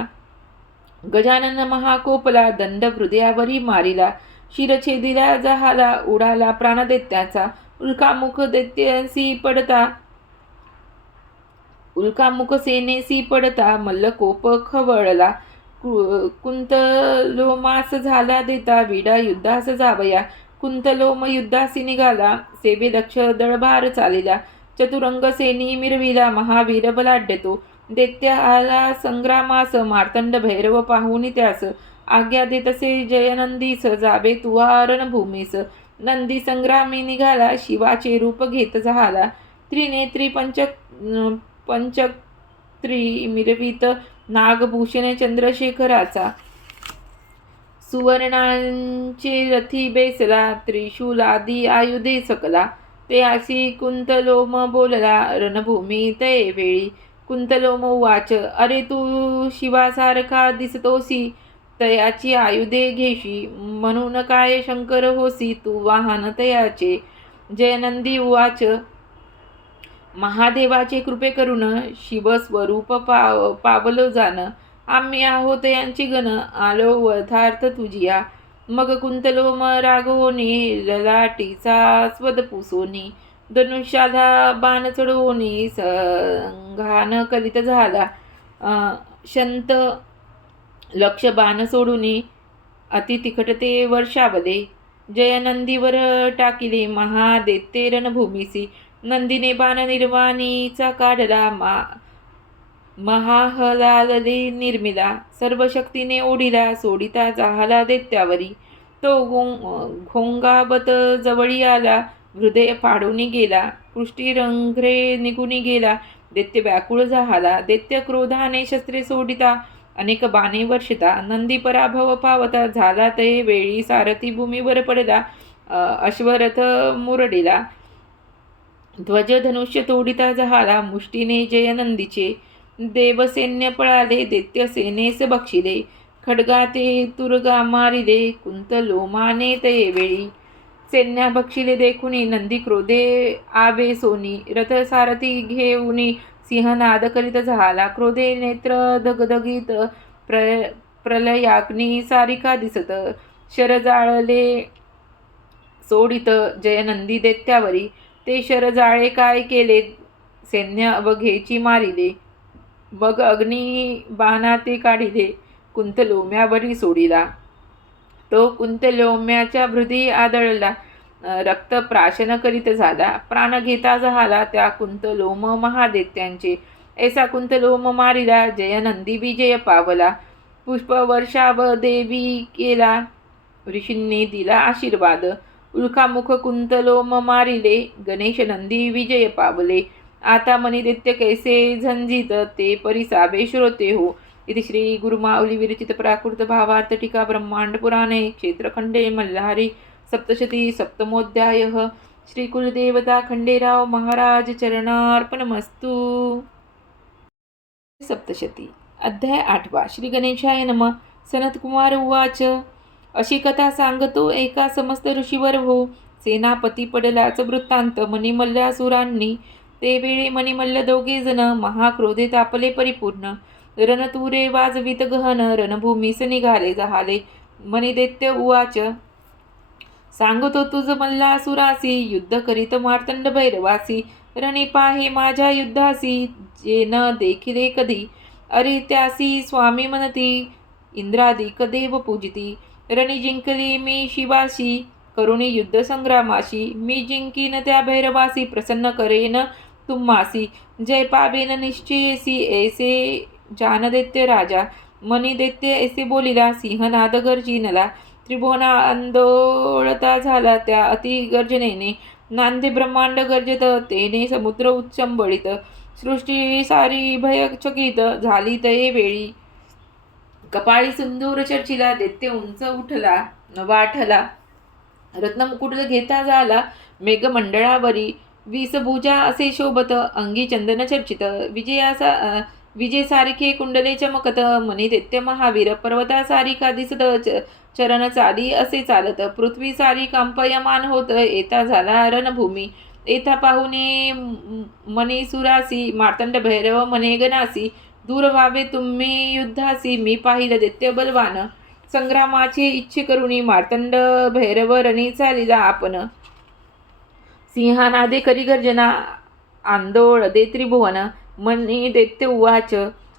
गजानन महाकोपला, दंड हृदयावरी मारिला. शिरछेदिला जहाला, उडाला प्राण दैत्याचा. उल्कामुख दैत्यांसी पडता, उल्कामुख सेनेसी पडता, मल्लकोप खवळला. कुंतलोमास झाला देता, विडा युद्धास जावया. कुंतलोम युद्धासी निघाला, सेवे लक्ष दळभार चालिला. चतुरंग सेनी मिरविला, महावीर बलाढ्य तो. दैत्य आला संग्रामास, मार्तंड भैरव पाहुनी त्यास. आज्ञा देतसे जयनंदीस, जावे तुवा रणभूमीस. नंदी संग्रामी निघाला, शिवाचे रूप घेत झाला. त्रिनेत्री पंचक्त्री मिरवित, नागभूषण चंद्रशेखराचा. सुवर्णांचे रथी बेसला, त्रिशूलादी आयुधे सकला. ते अशी कुंतलोम बोलला, रणभूमी तये वेळी. कुंतलोम उवाच. अरे तू शिवासारखा दिसतोसी, तयाची आयुधे घेशी. म्हणून काय शंकर होसी, तू वाहन तयाचे. जयनंदी उवाच. महादेवाचे कृपे करून, शिवस्वरूप पावलो जाण. आम्ही आहोत यांची गण, आलो वधार्थ तुझिया. मग कुंतलोम रागवोनी, ललाटीचा स्वद पुसोनी. धनुष्याला बाण चढवोनी, संघान करीत झाला. शंत लक्ष बाण सोडूनी, अति तिखट ते वर्षावले. जयनंदीवर टाकिले, महादैत्ये रणभूमीसी. नंदीने बाण निर्वाणीचा काढला, महाहलाले निर्मिला. सर्व शक्तीने ओढिला, सोडिता झाला दैत्यावरी. तो घोंगावत जवळी आला, हृदय फाडून गेला. पृष्ठी रंध्रे निघून गेला, दैत्य व्याकुळ झाला. दैत्य क्रोधाने शस्त्रे सोडिता, अनेक बाणे वर्षिता. नंदी पराभव पावता, झाला ते वेळी सारथी भूमीवर पडला. अश्वरथ मुरडिला, ध्वज धनुष्य तोडिता झाला. मुष्टीने जयनंदीचे. देवसैन्य पळाले, दैत्य सेनेस बक्षिले. खड्गाते तुरगा मारिले, कुंतलोमाने तये वेळी. सैन्या बक्षिले देखुनी, नंदी क्रोधे आवे सोनी. रथ सारथी घेऊनी, सिंहनाद करीत झाला. क्रोधे नेत्र दगदगीत प्रलयाग्नी सारिका दिसत. शर जाळले सोडित जयनंदी दैत्यावरी. ते शर जाळे काय केले, सैन्य अवघेची मारिले. मग अग्नी बाणा ते काढिले, कुंतलोम्यावरी सोडिला. तो कुंतलोम्याच्या हृदयी आदळला, रक्त प्राशन करीत झाला. प्राण घेता झाला त्या कुंतलोम महादैत्यांचे. ऐसा कुंतलोम मारिला, जयनंदी विजय पावला. पुष्पवर्षाव देवी केला, ऋषींनी दिला आशीर्वाद. उल्कामुख कुंतलोम मारिले, गणेश नंदी विजय पावले. आता मणिदैत्य कैसे झंझित, ते परिसावे श्रोते हो. इति श्री गुरुमाऊली विरचित प्राकृत भावार्थ टीका ब्रह्मांड पुराणे क्षेत्रखंडे मल्हारी सप्तशती सप्तमोध्यायः. श्री कुलदेवता खंडेराव महाराज चरणार्पणमस्तु. सप्तशती अध्याय 8. श्री गणेशाय नमः. सनतकुमार उवाच. अशी कथा सांगतो एका समस्त ऋषीवर हो. सेनापती पडलाच वृत्तांत. मणिमल्लासुरांनी ते वेळी मणिमल्ल दोघे जण महाक्रोधे तापले परिपूर्ण. रणतुरे वाजवित गहन, रणभूमीस निघाले जहाले. मणिदैत्य उवाच. सांगतो तुझ मल्लासुरासी, युद्ध करीत मार्तंड भैरवासी. रणी पाहे माझ्या युद्धासी, जे न देखिले कधी. अरे त्यासी स्वामी म्हणती, इंद्रादिक देव पूजिती. रणी जिंकली मी शिवाशी, करुणी युद्ध संग्रामाशी. मी जिंकीन त्या भैरवासी, प्रसन्न करेन तुम्हासी. जय पावेन निश्चयेसी, ऐसे जानदैत्य राजा. मणिदैत्य ऐसे बोलिला, सिंहनाद गर्जिनला. त्रिभुवन आंदोळता झाला त्या अति गर्जनेने. नांदे ब्रह्मांड गर्जत, तेने समुद्र उच्चंबळीत. सृष्टी सारी भयचकित झाली तये वेळी. कपाळी सिंदूर चर्चिला, दैत्य उंच उठला वाठला. रत्नमुकुट घेता झाला मेघमंडळावरी. 20 भुजा असे शोभत, अंगी चंदन चर्चित. विजय सारिखे कुंडले चमकत. मणिदैत्य महावीर पर्वता सारिका दिसत. चरण चाली असे चालत. पृथ्वी सारी कंपयमान होत येता झाला रणभूमी. येथा पाहुणे मणिसुरासी, मार्तंड भैरव म्हणे गणासी. दूर व्हावे तुम्ही युद्धासी, मी पाहिलं दैत्य बलवान. संग्रामाचे इच्छे करुणी, मार्तंड भैरव रणी चालिला आपण. सिंहनादे करी गर्जना, आंदोळ दे त्रिभुवन. मणिदैत्य उवाच.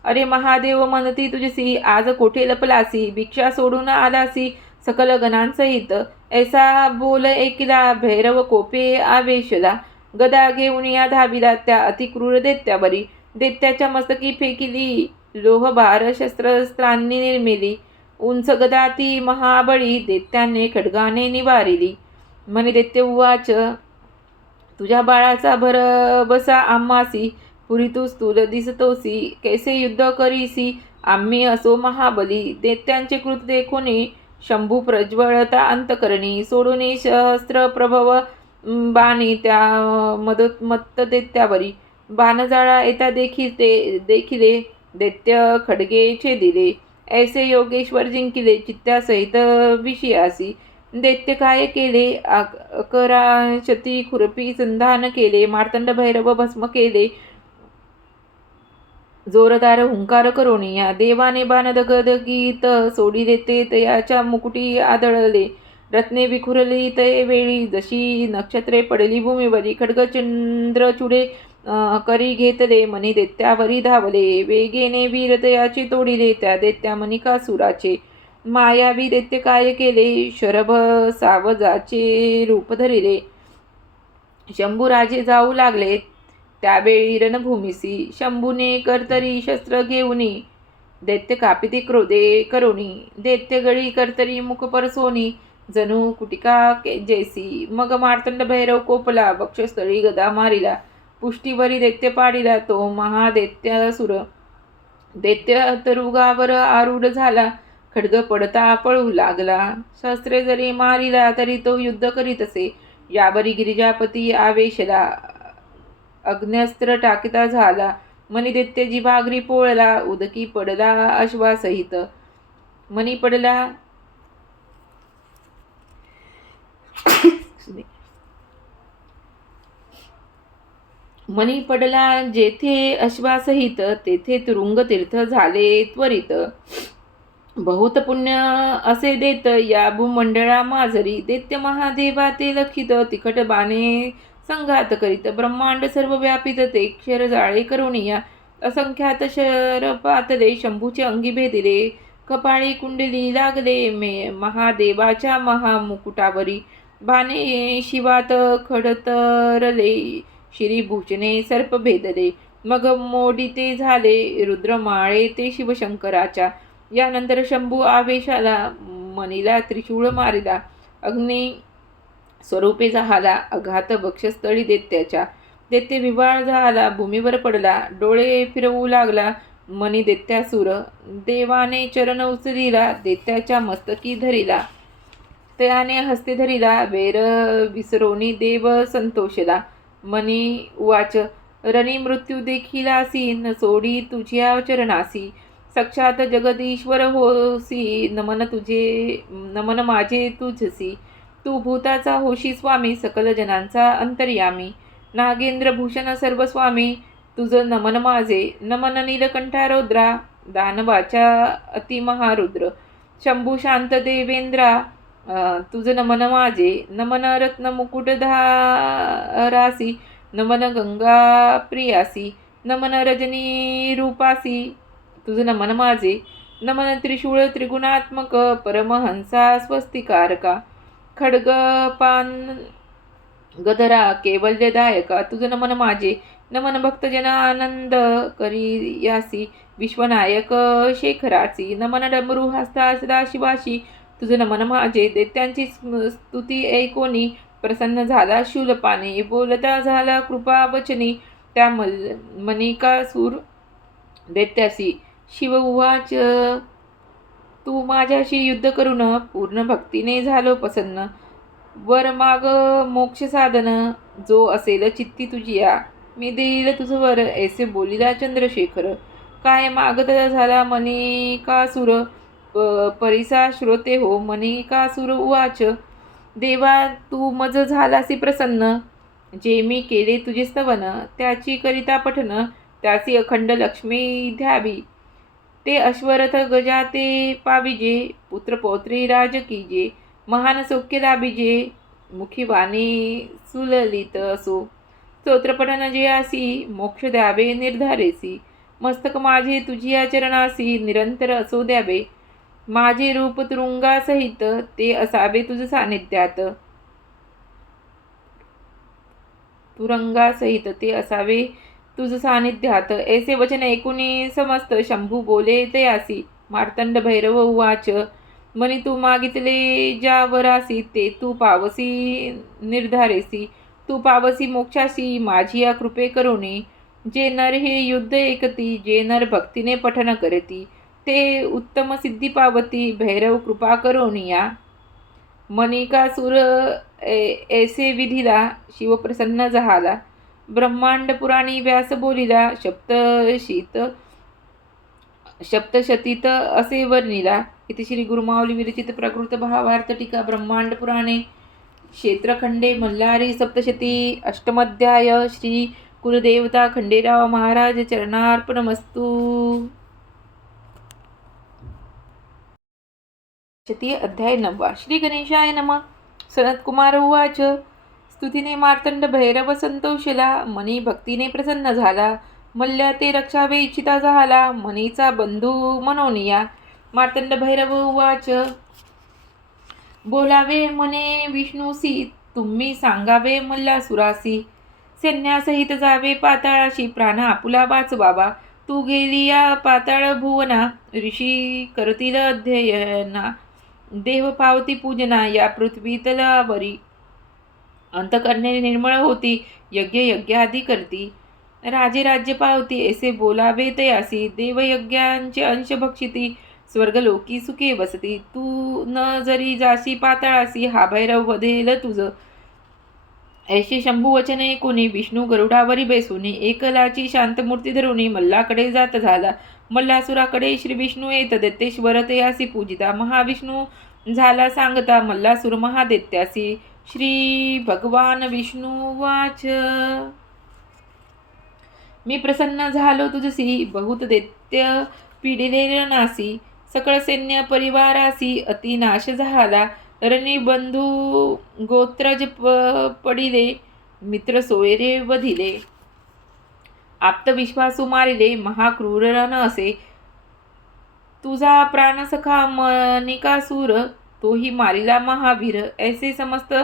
अरे महादेव म्हणती तुझसी, आज कोठे लपलासी. भिक्षा सोडून आलासी सकल गणांसहित. ऐसा बोल ऐकिला, भैरव कोपे आवेशला. गदा घेऊन या धाविला त्या अतिक्रूर दैत्यावरी. दैत्याच्या मस्तकी फेकिली, लोहभार शस्त्रास्त्रांनी निर्मिली. उंच गदा ती महाबळी, दैत्याने खड्गाने निवारिली. मणिदैत्य उवाच. तुझ्या बाळाचा भरबसा आम्हासी, पुरी तू स्थूल दिसतोसी. कैसे युद्ध करीसी, आम्ही असो महाबली. दैत्यांचे कृत देखोनी, शंभू प्रज्वळता अंतकरणी. सोडून सहस्त्र प्रभव बाणी त्या मत्त दैत्यावरी. बाणजाळा येता देखिले, दैत्य खडगे छेदिले. ऐसे योगेश्वर जिंकिले, चित्त्यासहित विषयासी. दैत्य काय केले, अकराशती खुरपी संधान केले. मार्तंड भैरव भस्म केले, जोरदार हुंकार करोनिया. देवाने बाण दगदगीत सोडिले, ते तयाच्या मुकुटी आदळले. रत्ने विखुरली तये वेळी, जशी नक्षत्रे पडली भूमीवरी. खड्ग चंद्रचूडे करी घेतले, मणी दैत्यावरी धावले. वेगेने वीर तयाची तोडिले, त्या दैत्या मणिकासुराचे. मायावी दैत्य काय केले, शरभ सावजाचे रूप धरिले. शंभूराजे जाऊ लागले त्यावेळी रणभूमीसी. शंभूने कर्तरी शस्त्र घेऊनी, दैत्य कापिते क्रोधे करोनी. दैत्य गळी कर्तरी मुख परसोनी, जणू कुटिका जैसी. मग मार्तंड भैरव कोपला, वक्षस्थळी गदा मारिला. पुष्टीवरी दैत्य पाडिला तो महादैत्यासुर. दैत्य तरुगावर आरूढ झाला, खड्ग पडता पळू लागला. शस्त्रे जरी मारिला तरी तो युद्ध करीत असे. यावरी गिरिजापती आवेशला, अग्न्यस्त्र टाकिता झाला. मणिदैत्य जिव्हाग्री पोळला, उदकी पडला अश्वासहित. मणी पडला मनी पडला जेथे अश्वासहित, तेथे तुरुंग तीर्थ झाले त्वरित. बहुत पुण्य असे देत या भूमंडळा माजरी, दैत्य महादेवा ते लक्षित, तिखट बाणे संघात करीत. ब्रह्मांड सर्व व्यापित ते क्षर जाळे करुणिया, असंख्यात शर पातले शंभूचे अंगी भेदिले. कपाळी कुंडली लागले महादेवाच्या महामुकुटावरी, बाणे शिवात खडतरले श्रीभूषणे सर्प भेदले. मग मोडिते झाले रुद्रमाळे ते शिवशंकराच्या. यानंतर शंभू आवेशाला मनीला त्रिशूळ मारिला, अग्नी स्वरूपे झाला अघात वक्षस्थळी दैत्याच्या. दैत्य विवाळ झाला भूमीवर पडला, डोळे फिरवू लागला मनी दैत्यासूर. देवाने चरण उचलिला दैत्याच्या मस्तकी धरिला, त्याने हस्ते धरिला वेर विसरोनी देव संतोषला. मनी उवाच, रणी मृत्यू देखीलासी न सोडी तुझ्या चरणासी, साक्षात जगदीश्वर होसी नमन माझे तुझसी. तू भूताचा होशी स्वामी, सकल जनांचा अंतर्यामी, नागेंद्र भूषण सर्व स्वामी, तुझ नमन माझे. नमन नीलकंठा रौद्रा, दानवाच्या अतिमहारुद्र. शंभू शांत देवेंद्रा, तुझ नमन माझे. नमन रत्न मुकुटधारासी, नमन गंगा प्रियासी, नमन रजनी रूपासी, तुझ नमन माझे. नमन त्रिशूळ त्रिगुणात्मक, परमहंसा स्वस्तिकारका, खड्गपान गधरा कैवल्यदायका, तुझ नमन माझे. नमन भक्तजन आनंद करियासी, विश्वनायक शेखरासी, नमन डमरू हस्ता सदाशिवाशी, तुझ नमन माझे. दैत्यांची स्तुती ऐकोनी प्रसन्न झाला शूलपाने, बोलता झाला कृपा वचनी त्या मनिकासूर दैत्यासी. शिव उवाच, तू माझ्याशी युद्ध करून पूर्ण भक्तीने झालो प्रसन्न. वर माग मोक्ष साधन, जो असेल चित्ती तुझिया, मी देईल तुझ वर, ऐसे बोलिला चंद्रशेखर. काय मागता झाला मनिकासूर, परिसा श्रोते हो. मनिकासूर उवाच, देवा तू मज झालासी प्रसन्न, जे मी केले तुझे स्तवन, त्याची करिता पठन, त्याची अखंड लक्ष्मी द्यावी. ते अश्वरथ गजाते पाविजे, पुत्रपौत्री राजकीजे, महान सौख्य लाभिजे, मुखी वाणी सुललित असो. स्तोत्रपठन जे आसी, मोक्ष द्यावे निर्धारेसी. मस्तक माझे तुझिया चरणासी, निरंतर असो द्यावे. माझे रूप तुरुंगासहित, ते असावे तुझ सानिध्यात. तुरंगासहित ते असावे तुझ सानिध्यात. ऐसे वचन ऐकुनी समस्त शंभू बोले तयासी. मार्तंड भैरव उवाच, मनी तू मागितले ज्या वरासी, ते तू पावसी निर्धारेसी. तू पावसी मोक्षासी माझी या कृपे करुणी. जे नर हे युद्ध ऐकती, जे नर भक्तीने पठन करती, ते उत्तम सिद्धी पावती. भैरव कृपा करुणिया. मनिकासूर ऐसे विधिला, शिव प्रसन्न झाला. ब्रह्मांड पुराणी व्यास बोलिला, सप्तशतीत असे वर्णिला. इथे श्री गुरुमाऊली विरचित प्राकृत भावार्थ टीका ब्रह्मांड पुराणे क्षेत्रखंडे मल्हारी सप्तशती अष्टमाध्याय. श्री कुलदेवता खंडेराव महाराज चरणार्पणमस्तु. अध्याय 9. श्री गणेशाय नमः. सनत्कुमार उवाच, स्तुतीने मार्तंड भैरव संतोषला, मनी भक्तीने प्रसन्न झाला. मल्ल्या ते रक्षावे इच्छिता झाला, मनीचा बंधू मनोनिया. मार्तंड भैरव उवाच, बोलावे मने विष्णूसी, तुम्ही सांगावे मल्लासुरासी. सैन्यासहित जावे पाताळाशी, प्राण आपुला वाचवावा. तू गेली या पाताळ भुवना, ऋषी करतील अध्ययना. देव पावती पूजना या पृथ्वी तलावरी. अंतकरणे निर्मळ होती, यज्ञ यज्ञादी करती. राजे राज्य पावती, ऐसे बोलावे तयासी. देवयज्ञांचे अंश भक्षिती, स्वर्गलोकी सुखे वसती. तू न जरी जाशी पाताळासी, हा भैरव वधेल तुझ. ऐसे शंभू वचने कोणी, विष्णू गरुडावरी बेसुनी. एकलाची शांतमूर्ती धरुणी, मल्लाकडे जात झाला. मल्लासुराकडे श्री विष्णू येत, दैत्येश्वर तयासी पूजिता. महाविष्णू झाला सांगता, मल्लासुर महादैत्यासी. श्री भगवान विष्णू वाच, मी प्रसन्न झालो तुझसी, बहुत दैत्य पिडिले नासी. सकळ सैन्य परिवारासी अति नाश झाला. रणी बंधू गोत्रज पडिले, मित्र सोयरे वधिले. आप्तविश्वासू मारिले, महाक्रूर रण असे. तुझा प्राणसखा मनिकासूर, तोही मारिला महावीर. ऐसे समस्त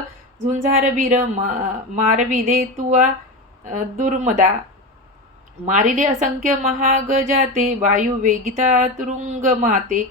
झुंजार वीर, मारविले तुआ दुर्मदा. मारिले असंख्य महागजाते, वायू वेगिता तुरुंग माते.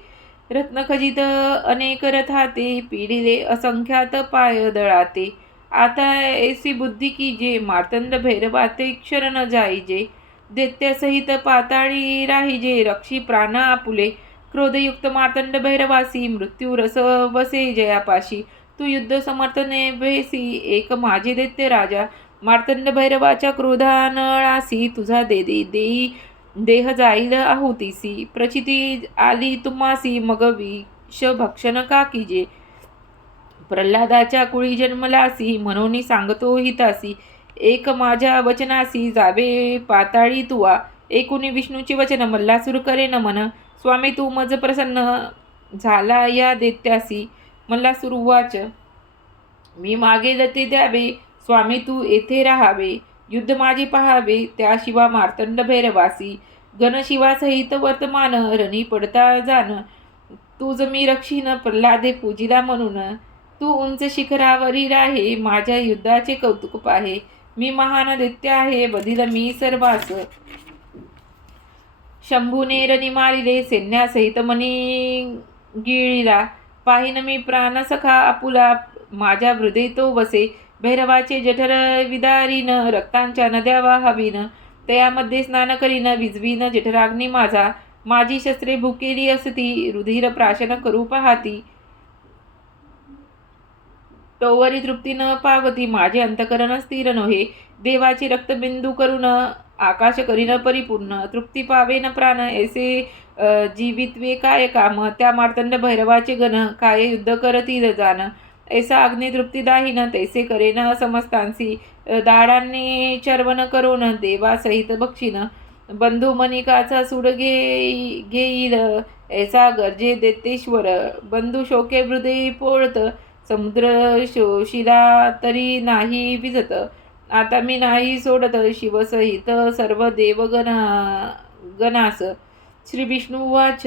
रत्नखचित अनेक रथाते, पिडिले असंख्यात पाय दळाते. आता ऐसी बुद्धी की जे, मार्तंड भैरवाते क्षरण जाईजे. दैत्यसहित पाताळी राहिजे, रक्षी प्राण आपुले. क्रोधयुक्त मार्तंड भैरवासी, मृत्यू रस वसे जयापाशी. तू युद्ध समर्थने भेसी, एक माझे दैत्य राजा. मार्तंड भैरवाच्या क्रोधानळासी, तुझा देई देह जाईल आहुतीसी. प्रचिती आली तुम्हासी, मग विष भक्षण का कीजे. प्रल्हादाच्या कुळी जन्मलासी, म्हणून सांगतो हितासी. एक माझ्या वचनासी, जावे पाताळी तुआ. एकूणी विष्णूचे वचन, मल्लासूर करे नमन. स्वामी तू मज प्रसन्न झाला या दैत्यासी. मल्लासूर उवाच, मी मागेल ते द्यावे, स्वामी तू येथे राहावे. युद्ध माझे पहावे, त्या शिवा मार्तंड भैरवासी. गणशिवासहित वर्तमान, रणी पडता जाण. तुझ मी रक्षीन, प्रल्हादे पूजिला म्हणून. तू उंच शिखरावरी राहे, माझ्या युद्धाचे कौतुक पाहे. मी महान दैत्य आहे, बधिल मी सर्वास. शंभूने रणी मारिले, सैन्यासहित मनी गिळिला. पाहिन मी प्राण सखा आपुला, माझ्या हृदय तो वसे. भैरवाचे जठर विदारीन, रक्तांच्या नद्या वाहावीन. तयामध्ये स्नान करीन, विजवीन जठराग्नी माझा. माझी शस्त्रे भुकेली असती, रुधिर प्राशन करू पाहती. तोवरी तृप्ती न पावती, माझे अंतकरण स्थिर नव्हे. देवाचे रक्तबिंदू करून, आकाश करीन परिपूर्ण. तृप्ती पावेन प्राण, ऐसे जीवित्वे काय काम. त्या मार्तंड भैरवाचे गण, काय युद्ध करतील जाण. ऐसा अग्नी तृप्ती दाहीन, तैसे करेन समस्तांसी. दाडांनी चर्वण करून, देवासहित बक्षीन. बंधू मनिकाचा सूड घेईल, ऐसा गर्जे दैत्येश्वर. बंधू शोके हृदय पोळत, समुद्र शोषिला तरी नाही विजत. आता मी नाही सोडत, शिवसहित सर्व देवगणास. श्री विष्णू वाच,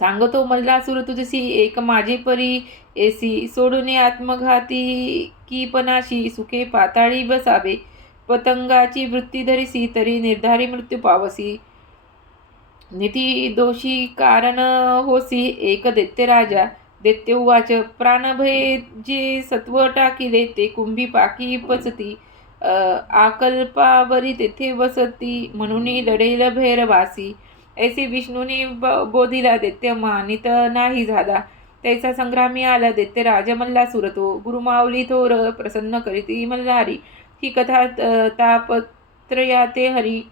सांगतो मल्लासूर तुझसी, एक माझे परी एसी. सोडून आत्मघाती की पनाशी, सुखे पाताळी बसावे. पतंगाची वृत्ती धरिसी, तरी निर्धारी मृत्यू पावसी. निती दोषी कारण होसी, एक दैत्य राजा. दैत्य उवाच, प्राणभय जे सत्व टाकिले, ते कुंभी पाकी पचती. आकल्पावरी तेथे वसती, म्हणून लढेल भैरवासी. ऐसे विष्णूने बोधिला, दैत्य मानित नाही झाला. त्याचा संग्रामी आला, दैत्य राजा मल्लासूर तो. गुरुमाऊली थोर, प्रसन्न करीती मल्हारी. ही कथा तापत्रयाते हरी.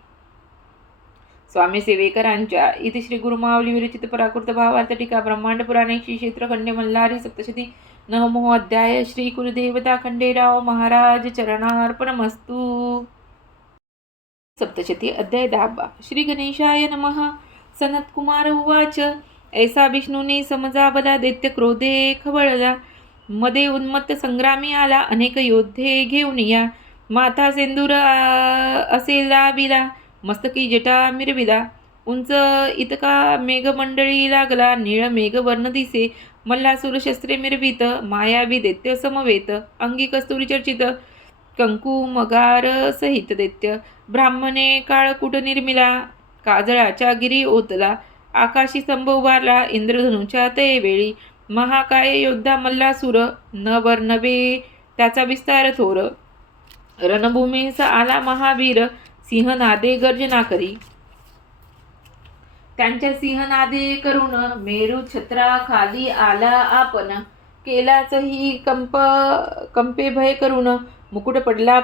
स्वामी सेवेकरांच्या. इथे श्री गुरुमाऊली विरचित प्राकृत भावार्थ टीका ब्रह्मांड पुराणे श्री क्षेत्रखंडे मल्हारी सप्तशती नवमो अध्याय. श्री कुलदेवता खंडेराव महाराज चरणार्पणमस्तु. सप्तशती अध्याय 10. श्री गणेशाय नमः. सनतकुमार उवाच, ऐसा विष्णूने समजावला, दैत्य क्रोधे खवळला. मध्ये उन्मत्त संग्रामी आला, अनेक योद्धे घेऊन या. माथा सेंदूर असे लाविला, मस्तकी जटा मिरविला. उंच इतका मेघमंडळी लागला, निळ मेघवर्ण दिसे. मल्लासूर शस्त्रे मिरवित, मायावी दैत्य समवेत. अंगी कस्तुरी चर्चित, कंकू मगार सहित दैत्य. ब्राह्मणे काळकूट निर्मिला, काजळाच्या गिरी ओतला. आकाशी स्तंभ उभारला, इंद्रधनुच्या ते वेळी. महाकाय योद्धा मल्लासूर, न वर्णवे त्याचा विस्तार थोर. रणभूमीस आला महावीर, सिंहनादे गर्जना करी. त्यांच्या सिंहनादे करून, मेरू छत्रा खाली आला आपण. केलाचही कंपे भय करून, मुकुट पडला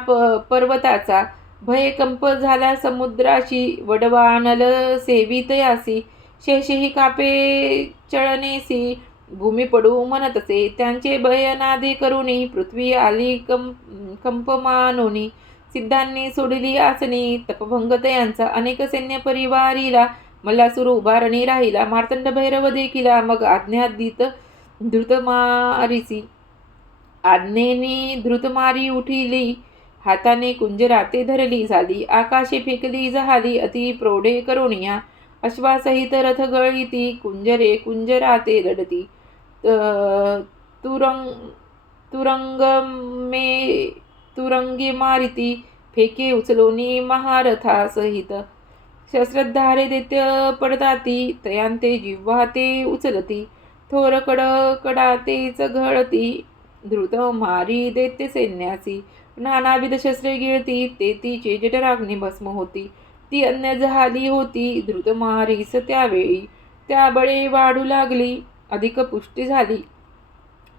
पर्वताचा. भय कंप झाला समुद्राशी, वडवानल सेवितयासी. शेषही कापे चळनेसी, भूमी पडू म्हणतसे. त्यांचे भयनादे करुणी, पृथ्वी आली कंपमानोनी. सिद्धांनी सोडली आसनी तपभंग तयांचा अनेक सैन्य परिवारीला मल्लासुर उभारणी राहिला मार्तंड भैरव देखिला मग आज्ञा दीत धृतमारीसी आज्ञेनी धृतमारी उठिली हाताने कुंजराते धरली झाली आकाशे फेकली जहाली अति प्रौढे करुणिया अश्वासहित रथ गळीती कुंजरे कुंजराते लढती तुरंग तुरंगमे तुरंगी मारिती फेके उचलोनी महारथासहित शस्त्रधारे दैत्य पडताती तयांते जिव्हा ते उचलती थोर कडातेच घळती द्रुत मारी दैत्य सैन्यासी नानाविध शस्त्रे गिळती ते तिचे जठराग्नी भस्म होती ती अन्य झाली होती द्रुत मारीस त्यावेळी त्या बळे वाढू लागली अधिक पुष्टी झाली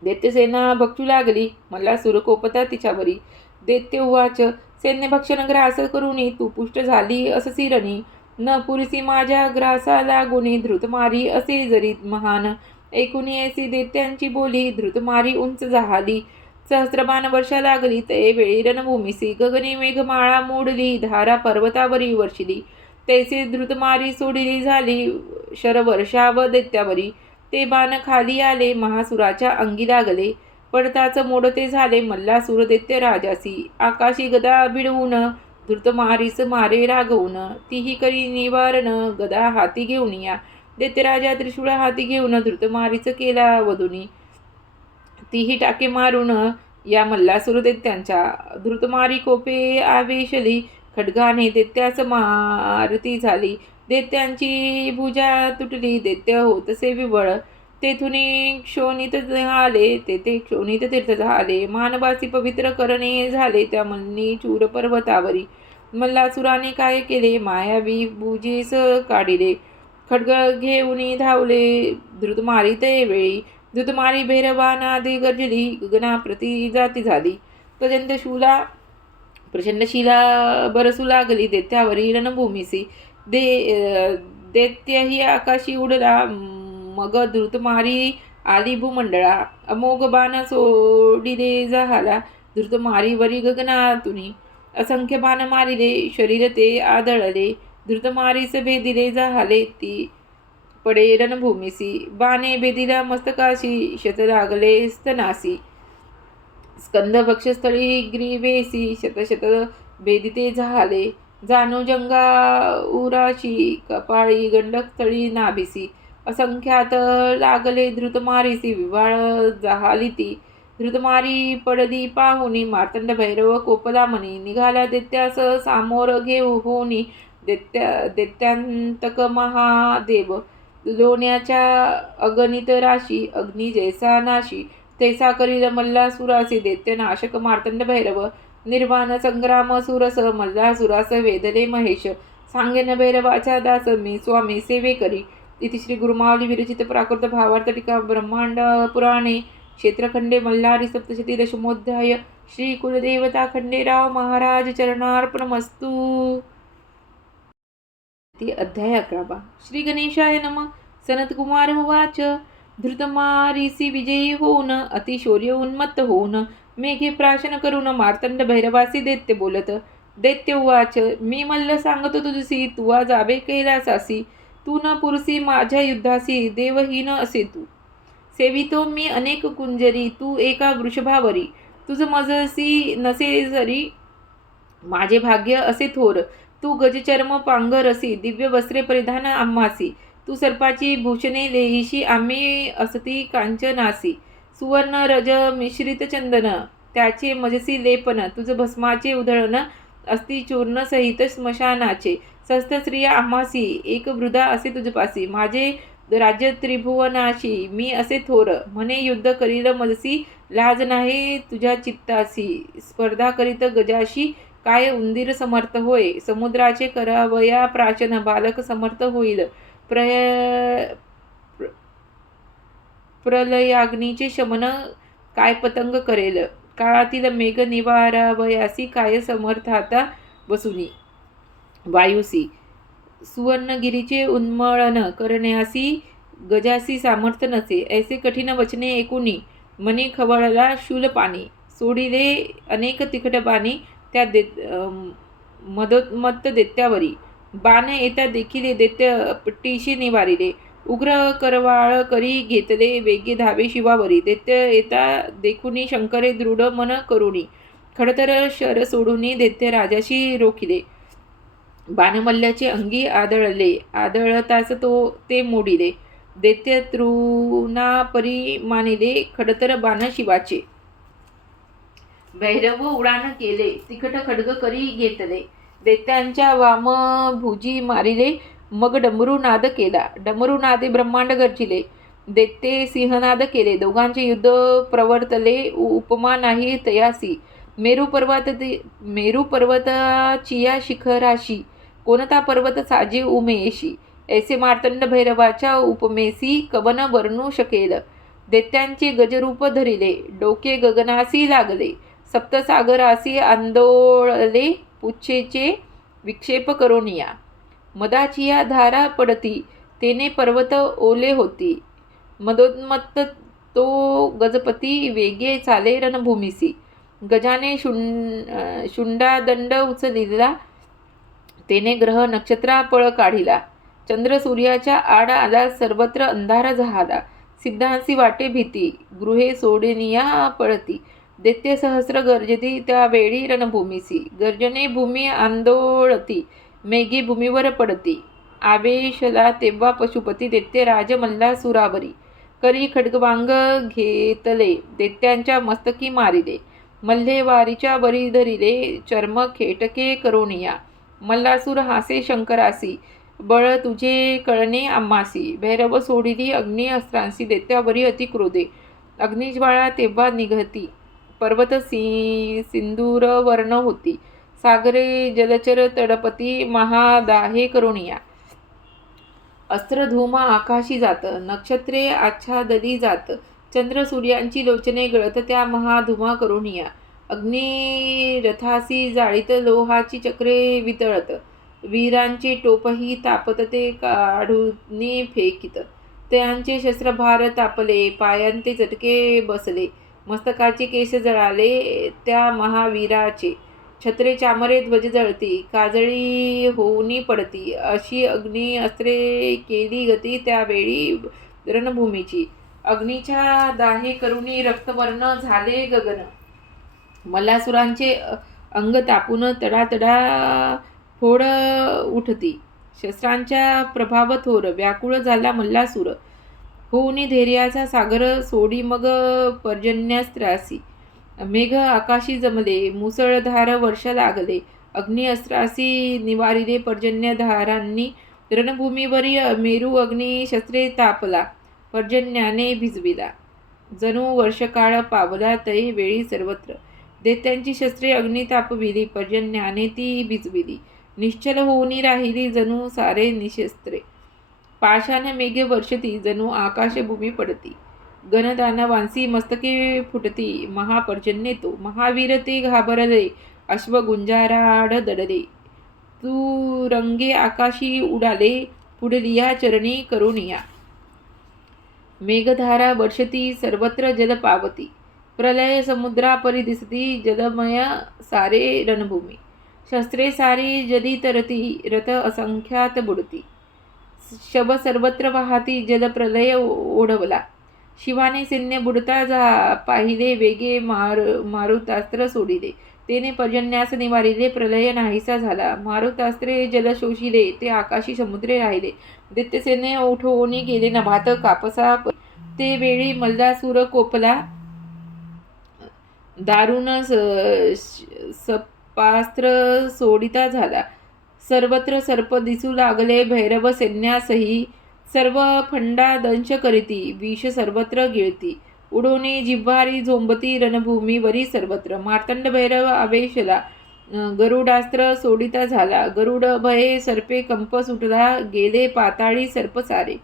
दैत्यसेना भक्षू लागली मला सुरकोपता तिच्यावरी दैत्य उवाच सैन्यभक्षण ग्रास करुनी तू पुष्ट झाली अससी रणी न पुरीसी माझ्या ग्रासा लागुनी धृतमारी असे जरी महान ऐकुनी ऐसी दैत्यांची बोली धृतमारी उंच झाली सहस्त्रबाण वर्षा लागली ते वेळी रणभूमीसी गगनी मेघमाळा मोडली धारा पर्वतावरी वर्षिली तैसे धृतमारी सोडली झाली शरवर्षाव दैत्यावरी ते बाण खाली आले महासुराच्या अंगी लागले पडताच मोडते झाले मल्लासुर दैत्य राजासी आकाशी गदा भिडवून धृतमारीस मारे रागवून तीही करी निवारण गदा हाती घेऊन या दैत्यराजा त्रिशूळ हाती घेऊन धृतमारीच केला वधुनी तीही टाके मारून या मल्लासुर दैत्यांच्या धृतमारी कोपे आवेशली खड्गाने दैत्यास मारती झाली दैत्यांची भुजा तुटली दैत्य होतसे विवळ तेथून क्षोणित झाले तेथे क्षोणित तीर्थ झाले मानवासी पवित्र करणे झाले त्या मल्ली चूर पर्वतावरी मल्लासुराने काय केले मायावी बुजेस काढिले खड्ग घेऊन धावले धृतमारी ते वेळी धृतमारी भैरवानादी गर्जली गगनाप्रती जाती झाली प्रचंड शिला बरसू लागली दैत्यावरी रणभूमीसी दैत्य ही आकाशी उडला मग धृतमारी आली भूमंडळा अमोघ बाण सोडिले झाला धृतमारीवरी गगनातुनी असंख्य बाण मारिले शरीर ते आदळले धृतमारीस भेदिले झाले ती पडे रणभूमीसी बाणे भेदिला मस्तकाशी शत लागले स्तनासी स्कंद भक्षस्थळी ग्रीवेसी शतशत भेदिते झाले जाणू जंगा उराशी कपाळी गंडकस्थळी नाभिसी असंख्यात लागले धृतमारीसी विवाळ जहाली ती धृतमारी पडली पाहुनी मार्तंड भैरव कोपला मनी निघाला दैत्यास सामोर घेऊ होनी दैत्यांतक महादेव लोण्याच्या अगणित राशी अग्नी जैसा नाशी तैसा करील मल्लासुरासी दैत्य नाशक मार्तंड भैरव निर्वाण संग्राम सुरस मल्लासुरास वेदले महेश सांगेन भैरवाच्या दास मी स्वामी सेवे करी इति श्री गुरुमावली विरचित प्राकृत भावार्थ टीका ब्रह्मांड पुराणे क्षेत्रखंडे मल्हारी सप्तशती दशमोध्याय श्री कुलदेवता खंडेराव महाराज चरणार्पणमस्तु। अध्याय 11 श्री गणेशाय नमः। सनतकुमार उवाच धृतमारीसी विजयी होऊन अतिशौर्य उन्मत्त होऊन मेघे प्राशन करून मार्तंड भैरवासी दैत्य बोलत दैत्य उवाच मी मल्ल सांगतो तुझसी तुवा जावे कैलासासी तू न पुरसी माझ्या युद्धासी देवहीन असे तू सेवितो मी अनेक कुंजरी तू एका वृषभावरी तुझ मजसी नसे जरी माझे भाग्य असे थोर तू गजचर्म पांगरसी दिव्य वस्त्रे परिधान आम्हासी तू सर्पाची भूषणे लेहिशी आम्ही असती कांचनासी सुवर्ण रज मिश्रित चंदन त्याचे मजसी लेपन तुझ भस्माचे उधळण अस्ति चूर्ण सहित स्मशानाचे सस्त स्त्रिया आम्हासी एक वृद्धा असे तुझपासी माझे राज्य त्रिभुवनाशी मी असे थोर म्हणे युद्ध करील मजसी लाज नाही तुझ्या चित्तासी स्पर्धा करीत गजाशी काय उंदीर समर्थ होय समुद्राचे करावया प्राचन बालक समर्थ होईल प्रलयाग्नीचे शमन काय पतंग करेल काळातील मेघ निवारावयासी काय समर्थाता बसुनी वायुसी सुवर्णगिरीचे उन्मळन करण्यासी गजासी सामर्थ्य नसे ऐसे कठीण वचने ऐकुनी मनी खवळला शूलपाणी सोडिले अनेक तिखट बाणी त्या मदोन्मत्त दैत्यावरी. बाण येता देखील दैत्य पट्टीशी निवारिले. उग्र करवाळ करी घेतले वेगे धावे शिवावरी. दैत्य येता देखुनी शंकरे दृढ मन करुणी. खडतर शर सोडूनी दैत्य राजाशी रोखिले. बाणमल्ल्याचे अंगी आदळले. आदळताच ते मोडिले. दैत्य तृणापरी मानिले खडतर बाण शिवाचे. भैरव उडाण केले तिखट खड्ग करी घेतले. दैत्यांच्या वामभुजी मारिले. मग डमरू नाद केला. डमरू नादे ब्रह्मांड गर्जिले. दैत्ये सिंहनाद केले. दोघांचे युद्ध प्रवर्तले. उपमा नाही तयासी. मेरू पर्वताचिया शिखराशी. कोणता पर्वत साजे उमेशी. ऐसे मार्तंड भैरवाच्या उपमेसी कवन वर्णू शकेल. दैत्यांचे गजरूप धरिले. डोके गगनासी लागले. सप्तसागरासी आंदोळले. पुच्छेचे विक्षेप करोनिया. मदाचिया धारा पडती. तेने पर्वत ओले होती. मदोन्मत्त तो गजपती वेगे चाले रणभूमीसी. गजाने शुंडादंड उचलिला. तेने ग्रह नक्षत्रा पळ काढिला. चंद्र सूर्याच्या आड आला. सर्वत्र अंधार झाला. सिद्धांसी वाटे भीती. गृहे सोडनिया पळती. दैत्य सहस्र गर्जती त्यावेळी रणभूमीसी. गर्जने भूमी आंदोळती. मेघे भूमीवर पडती. आवेशला तेव्हा पशुपती. दैत्य राज मल्लासुरावरी. करी खड्गवांग घेतले. दैत्यांच्या मस्तकी मारिले. मल्ले वारीच्या वरी धरिले. चर्म खेटके करोनिया. मल्लासूर हासे शंकरासी. बळ तुझे कळणे आम्हासी. भैरव सोडिली अग्नी अस्त्रांसी. दैत्यावरी अति क्रोधे. अग्निज्वाळा तेव्हा निघती. पर्वत सिंदूर वर्ण होती. सागरे जलचर तडपती. महादाहे करुणिया. अस्त्रधूम आकाशी जात. नक्षत्रे आच्छादली जात. चंद्र सूर्यांची लोचने गळत त्या महाधुमा करुणिया. अग्नी रथासी जाळीत. लोहाची चक्रे वितळत. वीरांचे टोपही तापत. ते काढूनी फेकित. त्यांचे शस्त्रभार तापले. पायांते चटके बसले. मस्तकाचे केस जळाले त्या महावीराचे. छत्रे चामरे ध्वज जळती. काजळी होऊनी पडती. अशी अग्नी अस्त्रे केली गती त्यावेळी रणभूमीची. अग्नीच्या दाहे करुणी रक्तवर्ण झाले गगन. मल्लासुरांचे अंग तापून तडातडा फोड उठती. शस्त्रांच्या प्रभाव थोर. व्याकुळ झाला मल्लासूर. होऊनी धैर्याचा सागर. सोडी मग पर्जन्यास्त्रासी. मेघ आकाशी जमले. मुसळधार वर्ष लागले. अग्नी अस्त्रासी निवारिले पर्जन्यधारांनी. रणभूमीवरी मेरू अग्नी शस्त्रे तापला. पर्जन्याने भिजविला. जणू वर्षकाळ पावला तै वेळी सर्वत्र. दैत्यांची शस्त्रे अग्नी तापविली. पर्जन्याने ती भिजविली. निश्चल होऊनी राहिली जणू सारे निशस्त्रे. पाषाण मेघे वर्षती. जणू आकाशभूमी पडती. गणदानवांसी मस्तके फुटती. महापर्जन्ये तो. महावीर ते घाबरले. अश्व गुंजाराड दडले. तू रंगे आकाशी उडाले. पुढलिया चरणी करुणिया. मेघधारा वर्षती. सर्वत्र जल पावती. प्रलय समुद्रापरी दिसती. जलमय सारे रणभूमी. शस्त्रे सारी जली तरती. रथ असंख्यात बुडती. शव सर्वत्र वाहती. जलप्रलय ओढवला. शिवाने सैन्य बुडता पाहिले. वेगे मारुतास्त्र सोडिले. तेने पर्जन्यास निवारिले. प्रलय नाहीसा झाला. मारुतास्त्रे जल शोषिले. ते आकाशी समुद्रे राहिले. दैत्यसैन्य उठवून गेले नभात कापसा. ते वेळी मल्लासूर कोपला. दारुण सपास्त्र सोडिता झाला. सर्वत्र सर्प दिसू लागले. भैरव सैन्यासही. सर्व फंडा दंश करीती. विष सर्वत्र गिळती. उडोनी जिव्हारी झोंबती. रणभूमीवरी सर्वत्र. मार्तंड भैरव आवेशला. गरुडास्त्र सोडिता झाला. गरुड भये सर्पे कंप सुटला. गेले पाताळी सर्प सारे.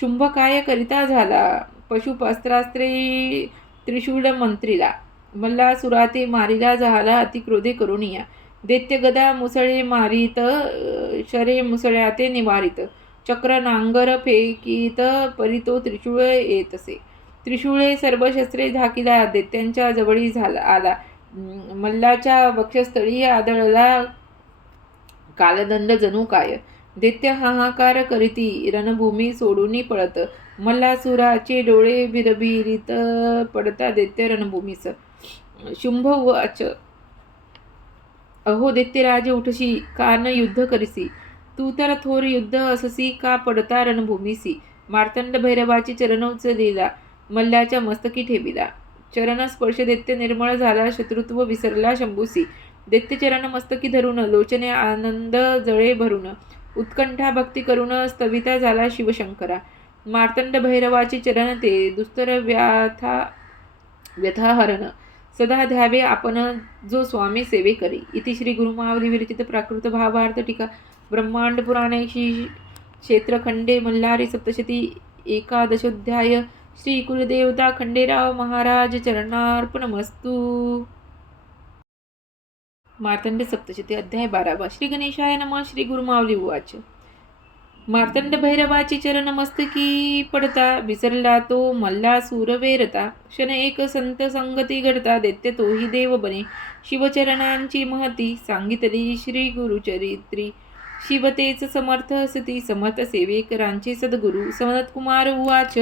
शुंभ काय करिता झाला. पशुपास्त्रास्त्रे त्रिशूळ मंत्रिला. मल्लासुराते मारिला झाला. अतिक्रोधे करुणिया. दैत्य गदा मुसळे मारित. शरे मुसळ्याते निवारित. चक्र नांगर फेकीत. परितो त्रिशूळ येतसे. त्रिशूळे सर्व शस्त्रे झाकिला. दैत्यांच्या जवळी आला. मल्लाच्या वक्षस्थळी आदळला कालदंड जणू काय. दैत्य हाहाकार करीती रणभूमी सोडून पळत. मल्लासुराचे डोळे बिरबिरीत पडता दैत्य रणभूमीस. शुंभ उवाच, अहो दैत्यराज उठशी का न युद्ध करिसी. तू तर थोर युद्ध अससी का पडता रणभूमीसी. मार्तंड भैरवाची चरण उचलिला मल्ल्याच्या मस्तकी ठेविला. चरण स्पर्श दैत्य निर्मळ झाला शत्रुत्व विसरला शंभूसी. दैत्य चरण मस्तकी धरून लोचने आनंद जळे भरून. उत्कंठा भक्ती करून स्तविता झाला शिवशंकरा. मार्तंड भैरवाची चरण ते दुस्तर व्यथा हरण. सदा ध्यावे आपण जो स्वामी सेवे करी. इति श्री गुरुमावली विरचित प्राकृत भावार्थ टीका ब्रह्मांड पुराणे क्षेत्रखंडे मल्हारी सप्तशती एकादशोध्याय. श्री कुलदेवता खंडेराव महाराज चरणार्पणमस्तु. मार्तंड सप्तशती अध्याय 12. श्री गणेशाय नमः. श्री गुरुमावली उवाच, मार्तंड भैरवाची चरण मस्तकी पडता विसरला तो मल्ला सूरवेरता. क्षण एक संत संगती घडता दैत्य तोही देव बने. शिवचरणांची महती सांगितली श्री गुरुचरित्री. शिवतेच समर्थ असती समर्थ सेवेकरांचे सद्गुरु. सनतकुमार उवाच,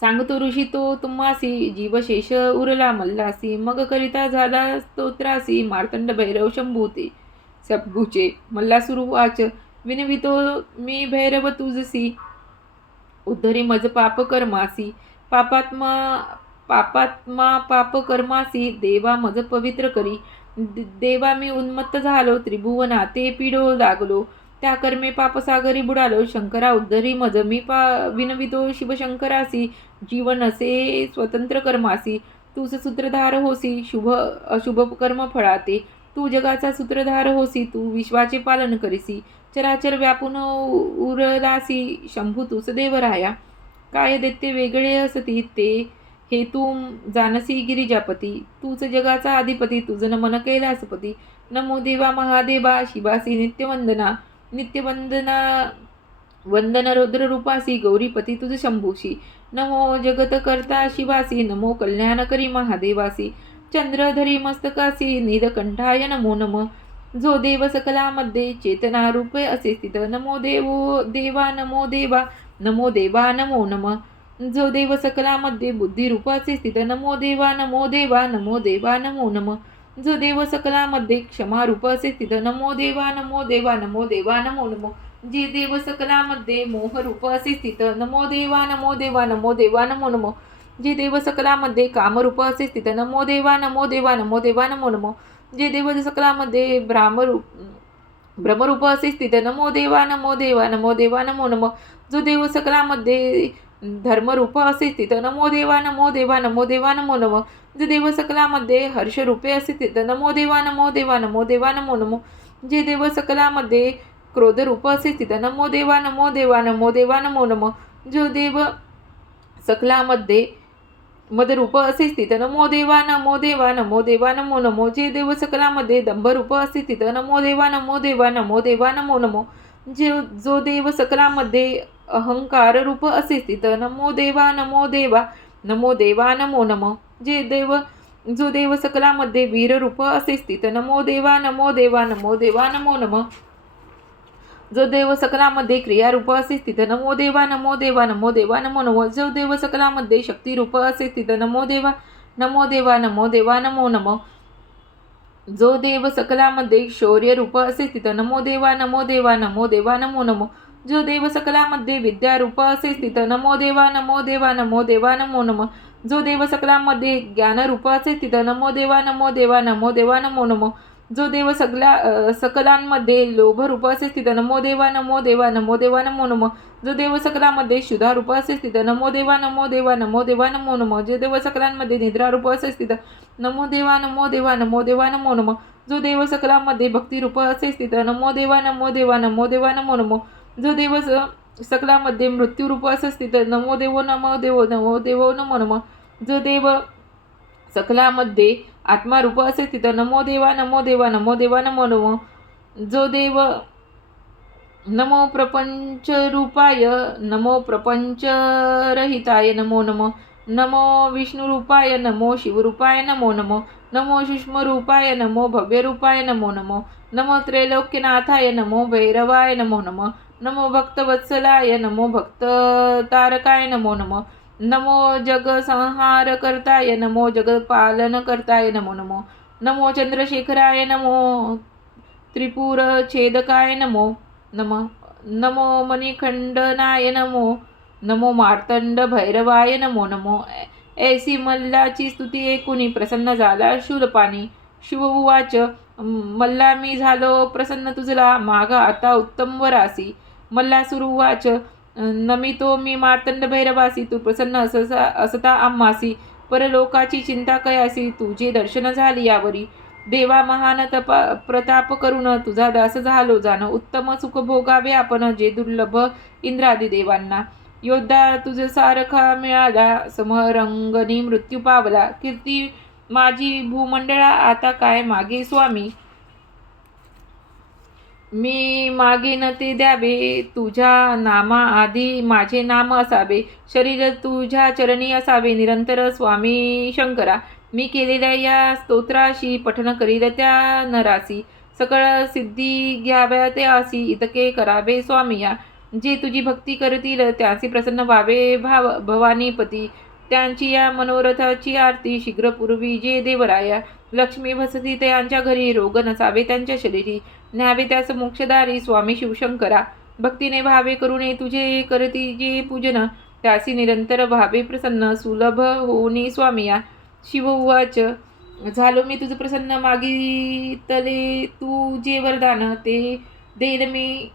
सांगतो ऋषी तो तुम्हासी जीवशेष उरला मल्लासी. मग करिता झाला स्तोत्रासी मार्तंड भैरव शंभूचे. मल्लासूर उवाच, विनवितो मी भैरव तुझसी उद्धरी मज पाप कर्मासी. पापात्मा पाप कर्मासी देवा मज पवित्र करी. देवा मी उन्मत्त झालो त्रिभुवना ते पिढो लागलो. त्या कर्मे पापसागरी बुडालो. शंकरा उद्धरी मज मी विनवितो शिवशंकरासी. जीवन असे स्वतंत्र कर्मासी. तूच सूत्रधार होसी शुभ अशुभ कर्म फळाते. तू जगाचा सूत्रधार होसी तू विश्वाचे पालन करीसी. चराचर व्यापून उरलासी शंभू तूच देव राया. काय दैत्य वेगळे असती ते हे तू जानसी गिरिजापती. तूच जगाचा अधिपती तुझ नमन कैलासपती. नमो देवा महादेवा शिवासी नित्यवंदना वंदन रुद्र रूपासी गौरीपती तुझ शंभूशी. नमो जगत करता शिवासी नमो कल्याणकरी महादेवासी. चंद्रधरी मस्तकासी नीलकंठाय नमो नम. जो देव सकलामध्ये चेतना रूपे असे स्थित. नमो देवा नमो देवा नमो देवा नमो नम. जो देव सकलामध्ये बुद्धी रूप असे स्थित. नमो देवा नमो देवा नमो देवा नमो नम. जो देव सकलामध्ये क्षमा रूप असे स्थित. नमो देवा नमो देवा नमो देवा नमो नम. जे देव सकलामध्ये मोह रूप असे स्थित. नमो देवा नमो देवा नमो देवा नमो नम. जे देव सकलामध्ये कामरूप असे स्थित. नमो देवा नमो देवा नमो देवा नमो नम. जे देव सकलामध्ये ब्रह्मरूप असे स्थित. नमो देवा नमो देवा नमो देवा नमो नम. जो देव सकलामध्ये धर्मरूप असे स्थित. नमो देवा नमो देवा नमो देवा नमो नम. जे देव सकलामध्ये हर्षरूपे असे स्थित. नमो देवा नमो देवा नमो देवा नमो नम. जे देव सकलामध्ये क्रोधरूप असे स्थित. नमो देवा नमो देवा नमो देवा नमो नम. जो देव सकलामध्ये मदरूप असे स्थित. नमो देवा नमो देवा नमो देवा नमो नमो. जे देव सकलामध्ये दंभरूप असे स्थित. नमो देवा नमो देवा नमो देवा नमो नमो. जो देव सकलामध्ये अहंकार रूप असे स्थित. नमो देवा नमो देवा नमो देवा नमो नम. जो देव सकलामध्ये वीर रूप असे स्थित. नमो देवा नमो देवा नमो देवा नमो नम. जो देव सकलामध्ये क्रियारूप असे स्थित. नमो देवा नमो देवा नमो देवा नमो नम. जो देव सकलामध्ये शक्तिरूप असे स्थित. नमो देवा नमो देवा नमो देवा नमो नम. जो देव सकलामध्ये शौर्य रूप असे स्थित. नमो देवा नमो देवा नमो देवा नमो नम. जो देव सकलामध्ये विद्यारूप असे स्थित. नमो देवा नमो देवा नमो देवा नमो नम. जो देव सकलामध्ये ज्ञानरूप असे स्थित. नमो देवा नमो देवा नमो देवा नमो नम. जो देव सकलांमध्ये लोभरूप असे स्थित. नमो देवा नमो देवा नमो देवा नमो नम. जो देव सकलामध्ये शुद्धारूप असे स्थित. नमो देवा नमो देवा नमो देवा नमो नम. जो देव सकलांमध्ये निद्रारूप असे स्थित. नमो देवा नमो देवा नमो देवा नमो नम. जो देव सकलामध्ये भक्तिरूप असे स्थित. नमो देवा नमो देवा नमो देवा नमो नम. जो देव सकलामध्ये मृत्यूरूप असे स्थित. नमो देवो नमो देवो नमो देवो नमो नम. जो देव सकलामध्ये आत्मारूप असे स्थित. नमो देवा नमो देवा नमो देवा नमो नम. जो देव नमो प्रपंच रूपाय नमो प्रपंच रहिताय नमो नम. नमो विष्णुरूपाय नमो शिवरूपाय नमो नमो नमो सूक्ष्मरूपाय नमो भव्यरूपाय नमो नमो नमो त्रैलोक्यनाथाय नमो भैरवाय नमो नमो नमो भक्तवत्सलाय नमो भक्ततारकाय नमो नमो नमो जगसंहारकर्ताय नमो जगपालनकर्ताय नमो नमो नमो चंद्रशेखराय नमो त्रिपुरछेदकाय नमो नमः नमो मणिखंडनाय नमो नमो मार्तंड भैरवाय नमो नमो ऐसी मल्लाची स्तुती ऐकुनी प्रसन्न झाला शूलपाणी. शिव उवाच मल्ला मी झालो प्रसन्न तुझला मागा आता उत्तम वरासी. मल्लासूर उवाच नमितो मी मार्तंड भैरवासी तू प्रसन्न असता आम्हासी. परलोकाची चिंता कयासी तुझे दर्शन झाली यावरी. देवा महान प्रताप करून तुझा दास झालो जाण. उत्तम सुख भोगावे आपण जे दुर्लभ इंद्रादी देवांना. योद्धा तुझ सारखा मिळाला समरंगणी मृत्यू पावला. कीर्ती माझी भूमंडळा आता काय मागे स्वामी. मी मागेन ते द्यावे तुझ्या नामा आधी माझे नाम असावे. शरीर तुझ्या चरणी असावे निरंतर स्वामी शंकरा. मी केलेल्या या स्तोत्राशी पठन करील त्या नरासी. सकळ सिद्धी घ्याव्या ते आसी इतके करावे स्वामिया. जे तुझी भक्ती करतील त्याची प्रसन्न व्हावे भवानीपती. त्यांची या मनोरथाची आरती शीघ्र पूर्वी जे देवराया. लक्ष्मी वसती त्यांच्या घरी रोग नसावे त्यांच्या शरीरी. न्यावे त्यास मोक्षदारी स्वामी शिवशंकरा. भक्तीने भावे करुणे तुझे करती जे पूजन त्यासी निरंतर भावे प्रसन्न सुलभ होऊनी स्वामिया. शिव उवाच झालो मी तुझ प्रसन्न मागितले तू जे वरदान ते देईल मी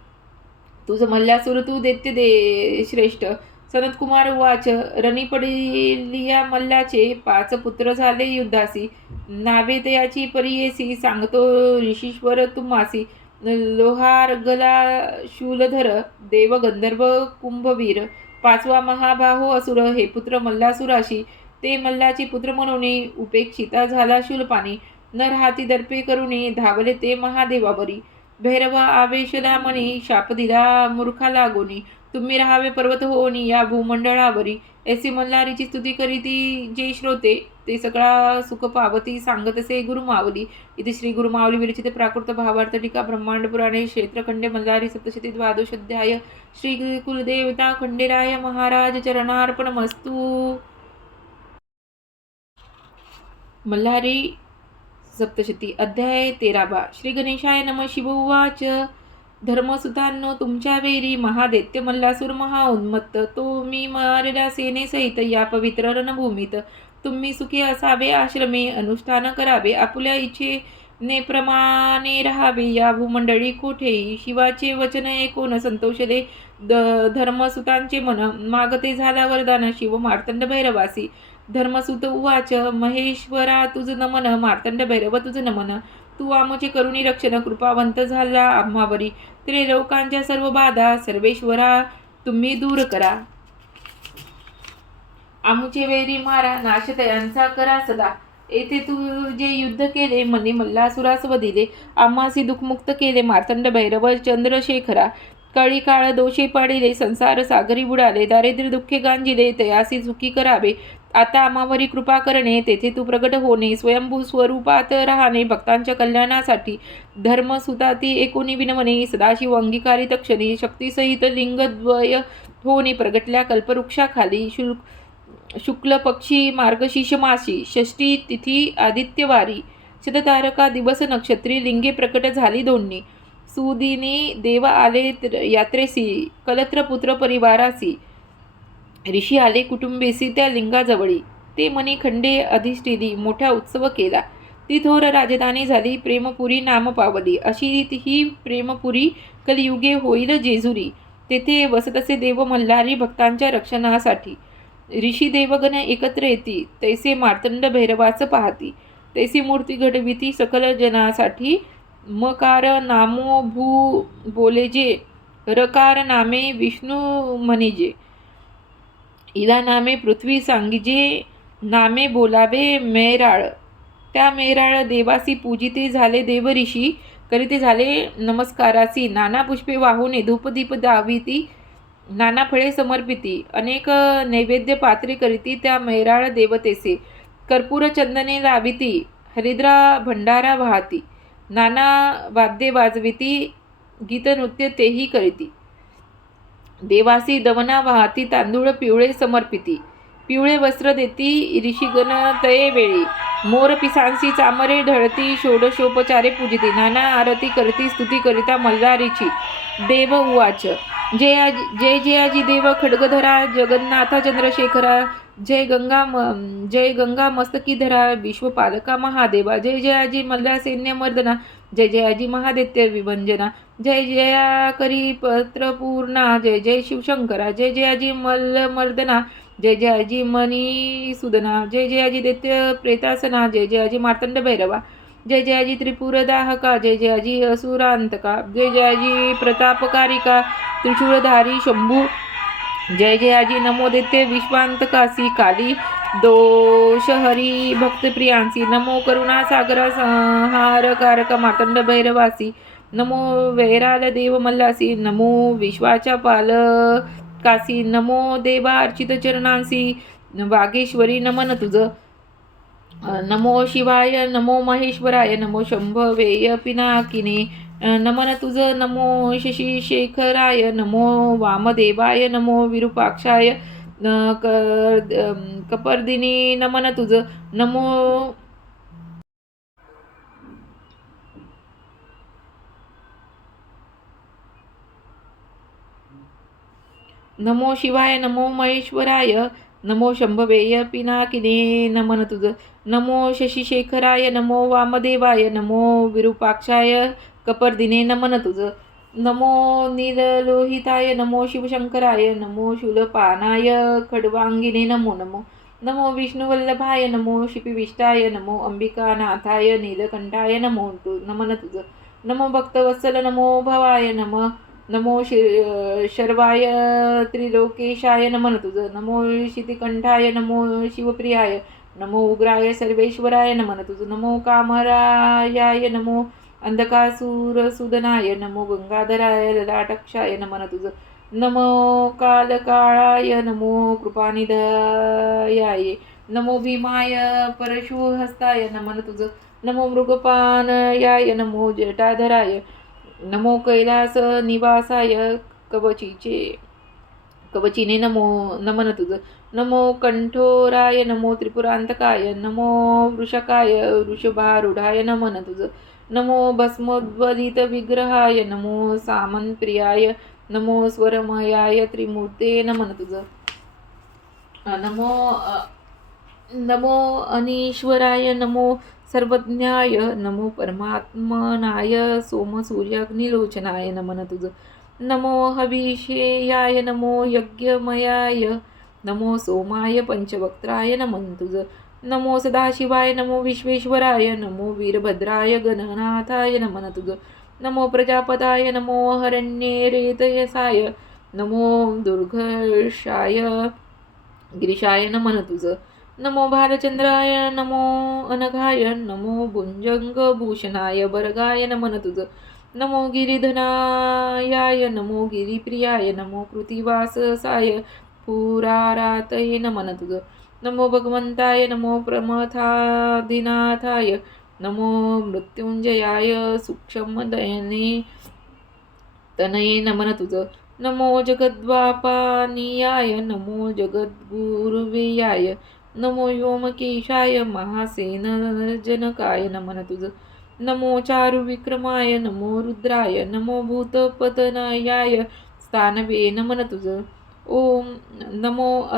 तुझ मल्ल्यासूर तू दैत्य दे श्रेष्ठ. सनतकुमार उवाच रणी पडिलिया मल्ल्याचे 5 पुत्र झाले युद्धासी. नावे तयाची परियेसी सांगतो ऋषीश्वर तुम्हासी. लोहार गला शूलधर देव गंधर्व कुंभवीर. 5वा महाबाहो असुर हे पुत्र मल्लासुराशी. ते मल्लाचे पुत्र म्हणून उपेक्षिता झाला शूलपाणी. नर हाती दर्पे करुणी धावले ते महादेवावरी. भैरवा आवेशला मनी शाप दिला मूर्खा लागोनी. तुम्ही राहावे पर्वत होनी या भूमंडळावरी. ऐसी मल्हारीची स्तुती करीती जे श्रोते ते सगळा सुख पावती सांगतसे गुरुमावली. इथे श्री गुरुमावली विरचित प्राकृत भावार्थ टीका ब्रह्मांड पुराणे क्षेत्रखंडे मल्हारी सप्तशती द्वादशोध्याय. श्री कुलदेवता खंडेराय महाराज चरणार्पणमस्तु. मल्हारी सप्तशती अध्याय 13. श्री गणेशाय नम. शिव उवाच धर्मसुतांनो तुमच्या वेरी महादैत्य मल्लासूर महाउन्मत्त तो मी मारल्या सेनेसहित या पवित्र रणभूमीत. तुम्ही सुखी असावे आश्रमे अनुष्ठान करावे आपुल्या इच्छेने प्रमाणे राहावे या भूमंडळी कोठेही. शिवाचे वचन ऐकून संतोषले धर्मसुतांचे मन. मागते झाला वरदान शिव मार्तंड भैरवासी. धर्मसुत उवाच महेश्वरा तुझ नमन मार्तंड भैरव तुझ नमन. तू आमचे करुणी रक्षण कृपावंत झाला आम्हावरी. त्रिलोकांच्या सर्व बाधा सर्वेश्वरा तुम्ही दूर करा. आमुचे वैरी मारा नाश तयांचा करा सदा. येथे तू जे युद्ध केले मनी मल्लासुरास वदिले. आम्हासी दुःखमुक्त केले मार्तंड भैरव चंद्रशेखरा. कळी काळ दोषे पाडिले संसार सागरी बुडाले. दारिद्र्य दुःखे गांजिले तयासी सुखी करावे. आता आम्हावरी कृपा करणे तेथे तू प्रगट होणे. स्वयंभू स्वरूपात राहणे भक्तांच्या कल्याणासाठी. धर्मसुताती एकोणी विनवणे सदाशिव अंगीकारी तक्षणी. शक्तीसहित लिंगद्वय होणे प्रगटल्या कल्पवृक्षाखाली. शुक्ल पक्षी मार्गशीर्ष मासी. षष्टी तिथी आदित्यवारी. शततारका दिवस नक्षत्री. लिंगे प्रकट झाली दोन्ही. सुदिनी देव आले यात्रेसी. कलत्रपुत्र परिवारासी. ऋषी आले कुटुंबेसी त्या लिंगाजवळी. ते मनी खंडे अधिष्ठिली मोठा उत्सव केला. ती थोर राजधानी झाली प्रेमपुरी नाम पावली. अशी ही प्रेमपुरी कलियुगे होईल जेजुरी. तेथे वसतसे देव मल्हारी भक्तांच्या रक्षणासाठी. ऋषी देवगण एकत्र येती तैसे मार्तंड भैरवाच पाहती. तैसी मूर्ती घडविती सकल जनासाठी. मकार नामो भू बोलेजे. रकार नामे विष्णू म्हणिजे. इला नामे पृथ्वी सांगिजे. नामे बोलावे मैराळ. त्या मैराळ देवासी पूजिते झाले देव ऋषी. करीते झाले नमस्कारासी. नाना पुष्पे वाहुने धूपदीप दाविती नाना फळे समर्पिती, अनेक नैवेद्य पात्री करीती त्या मैराळ देवतेसे. कर्पूर चंदने लाविती, हरिद्रा भंडारा वाहती, नाना वाद्ये वाजविती, गीतनृत्य तेही करीती. देवासी दवना वाहती, तांदूळ पिवळे समर्पिती, पिवळे वस्त्र देती ऋषीगण तये वेळी. मोर पिसांसी चामरे ढळती, षोडशोपचारे पूजिती, नाना आरती करती स्तुती करिता मल्हारीची. देव उवाच, जय जय अजी देव खड्गधरा, जगन्नाथा चंद्रशेखरा, जय गंगा मस्तकीधरा, विश्वपालका महादेवा, जय जय अजी मल्लसैन्य मर्दना, जय जय अजी महादैत्य विभंजना, जय जया करी पत्रपूर्णा, जय जय शिवशंकरा, जय जय अजी मल्ल मर्दना, जय जय अजी मनी सुदना, जय जय अजी दैत्य प्रेतासना, जय जय अजी मार्तंड भैरवा, जय जय अजी त्रिपुरदाहका, जय जय अजी असुरांतका, जय जय अजी प्रतापकारिका, त्रिशूळधारी शंभू, जय जय अजी नमो दैत्य विश्वांतकासी, काली दोषहरी भक्तप्रियांसी, नमो करुणा सागरा संहारकारक मार्तंड भैरवासी, नमो वैराल देव मल्लासी, नमो विश्वाच्या पालकासी, नमो देवा अर्चित चरणांसी, वागेश्वरी नमन तुझ. नमो शिवाय, नमो महेश्वराय, नमो शंभवेय पिनाकिने नमन तुझ. नमो शशिशेखराय, नमो वामदेवाय, नमो विरूपाक्षाय कपर्दिनी नमन तुझ. नमो नमो शिवाय, नमो महेश्वराय, नमो शंभवेय पिनाकिने नमन तुझ. नमो शशिशेखराय, नमो वामदेवाय, नमो विरूपाक्षाय कपर्दिने नमन तुझ. नमो नीललोहिताय, नमो शिवशंकराय, नमो शूलपानाय खड्वांगिने नमो नमो. नमो विष्णुवल्लभाय, नमो शिपिविष्टाय, नमो अंबिकानाथाय नीलकंठाय नमन तुझ. नमो भक्तवत्सल, नमो भवाय नमः. नमो शर्वाय त्रिलोकेशाय नमन तुझ. नमो शितिकंठाय, नमो शिवप्रियाय, नमो उग्राय सर्वेश्वराय नमन तुझ. नमो कामरायाय, नमो अंधकासुरसुदनाय, नमो गंगाधराय ललाटक्षाय नमन तुझ. नमो कालकाळाय, नमो कृपानिधयाय, नमो भीमाय परशुहस्ताय नमन तुझ. नमो मृगपानयाय, नमो जटाधराय, नमो कैलास निवासाय कवचिने नमन तुझ. नमो कंठोराय, नमो त्रिपुरांतकाय, नमो वृषकाय वृषभारूढाय नमन तुझ. नमो भस्मोद्वलित विग्रहाय, नमो सामनप्रियाय, नमो स्वरमयाय त्रिमूर्ते नमन तुझ. नमो अनीश्वराय, नमो सर्वज्ञाय, नमो परमात्मनाय सोमसूर्याग्निलोचनाय नमन तुझ. नमो हविषेयाय, नमो यज्ञमयाय, नमो सोमाय पंचवक्त्राय नमन तुझ. नमो सदाशिवाय, नमो विश्वेश्वराय, नमो वीरभद्राय गणनाथाय नमन तुझ. नमो प्रजापताय, नमो हरण्येरेतयसाय, नमो दुर्घर्षाय गिरीशाय नमन तुझ. नमो भालचंद्राय, नमो अनघाय, नमो भुजंगभूषणाय बरगाय नमन तुझ. नमो गिरिधनायाय, नमो गिरिप्रियाय, नमो कृतिवाससाय पुरारातये नमन तुझ. नमो भगवंताय, नमो प्रमथाधिनाथाय, नमो मृत्युंजयाय सूक्ष्मदयने तनये नमन तुझ. नमो जगद्वापानियाय, नमो जगद्गुरुवेयाय, नमो व्योमकेशाय महासेनजनकाय नमन तुझ. नमो चारुविक्रमाय, नमो रुद्राय, नमो भूतपतनयाय स्थानवे नमन तुझ. ओम नमो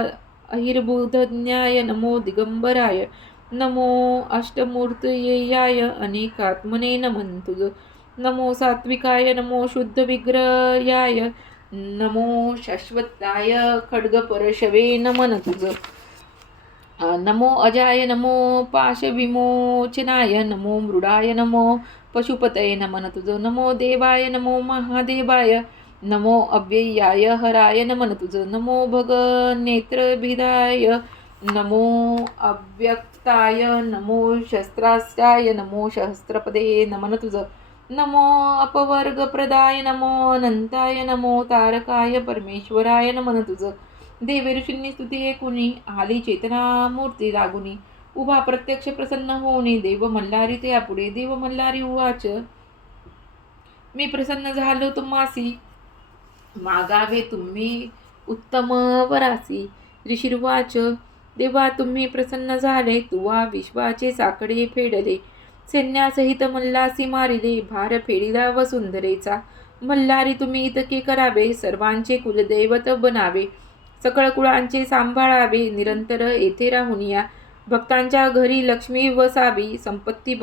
अहिर्बुधज्ञाय, नमो दिगंबराय, नमो अष्टमूर्तयेयाय अनेकात्मने नमन तुझ. नमो सात्विकाय, नमो शुद्ध विग्रयाय, नमो शाश्वताय खड्गपरशवे नमन तुझ. नमो अजाय, नमो पाशविमोचनाय, नमो मृडाय, नमो पशुपतये नमन तुझ. नमो देवाय, नमो महादेवाय, नमो अव्ययाय हराय नमन तुझ. नमो भगनेत्रभिदाय, नमो अव्यक्ताय, नमो शस्त्रास्त्राय, नमो सहस्रपदे नमन तुझ. नमो अपवर्गप्रदाय नमो अनंताय नमो तारकाय परमेश्वराय नमन तुझ देवी ऋषींनी स्तुती कुणी आली चेतना मूर्ती लागुनी उभा प्रत्यक्ष प्रसन्न होऊनी देव मल्हारी ते पुढे देव मल्हारी उवाच मी प्रसन्न झालो तुम्हासी मागावे तुम्ही उत्तम वरासी ऋषिर्वाच देवा तुम्ही प्रसन्न झाले तुवा विश्वाचे साकडे फेडले सैन्यासहित मल्लासी मारिले भार फेडिला वसुंधरेचा मल्हारी तुम्ही इतके करावे सर्वांचे कुलदैवत बनावे सकळ कुळांचे सांभाळावे निरंतर येथे राहून या भक्तांच्या घरी लक्ष्मी वसावी संपत्ती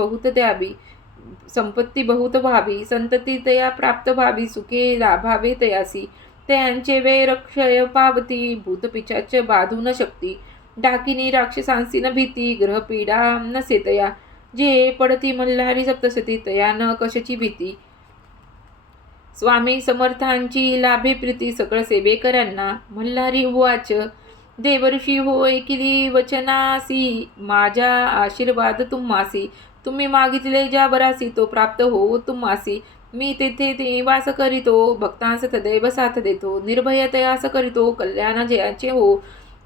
बहुत व्हावी संतती तया प्राप्त व्हावी सुखे लाभावे तयासी त्यांचे वैरक्षय पावती भूतपिचाच बाधू न शक्ती डाकिनी राक्षसांसी न भीती ग्रहपीडा नसे तया जे पडती मल्हारी सप्तशती तया न कशाची भीती स्वामी समर्थांची लाभे प्रीती सकळ सेवेकरांना मल्हारी उवाच देवर्षी होय किली वचनासी माझ्या आशीर्वाद तुम्हासी तुम्ही मागितले ज्या बरासी तो प्राप्त हो तुम्हासी मी तेथे निवास करीतो भक्तांस सदैव साथ देतो निर्भय तयास करीतो कल्याण जयाचे हो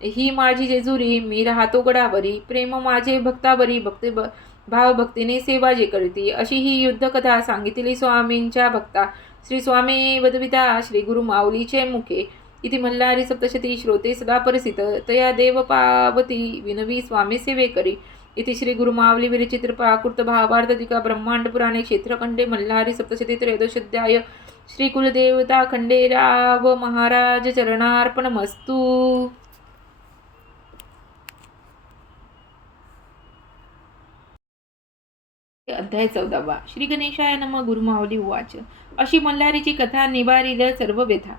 ही माझी जेजुरी मी राहतो गडावरी प्रेम माझे भक्तावरी भावभक्तीने सेवा जे करती अशी ही युद्धकथा सांगितली स्वामींच्या भक्ता श्री स्वामी वदविता श्री गुरु माऊलीचे मुखे इति मल्हारी सप्तशती श्रोते सदा परिसित तया देव पावती विनवी स्वामी सेवे करी इति श्री गुरु माऊली विरचित प्राकृत भावार्थदिका ब्रह्मांड पुराणे क्षेत्रखंडे मल्हारी सप्तशती त्रयोदशोध्याय श्री कुलदेवता खंडेराव महाराज चरणार्पणमस्तु. अध्याय 14. श्री गणेशाय नम. गुरुमाऊली उवाच. अशी मल्हारीची कथा निवारिल सर्व व्यथा.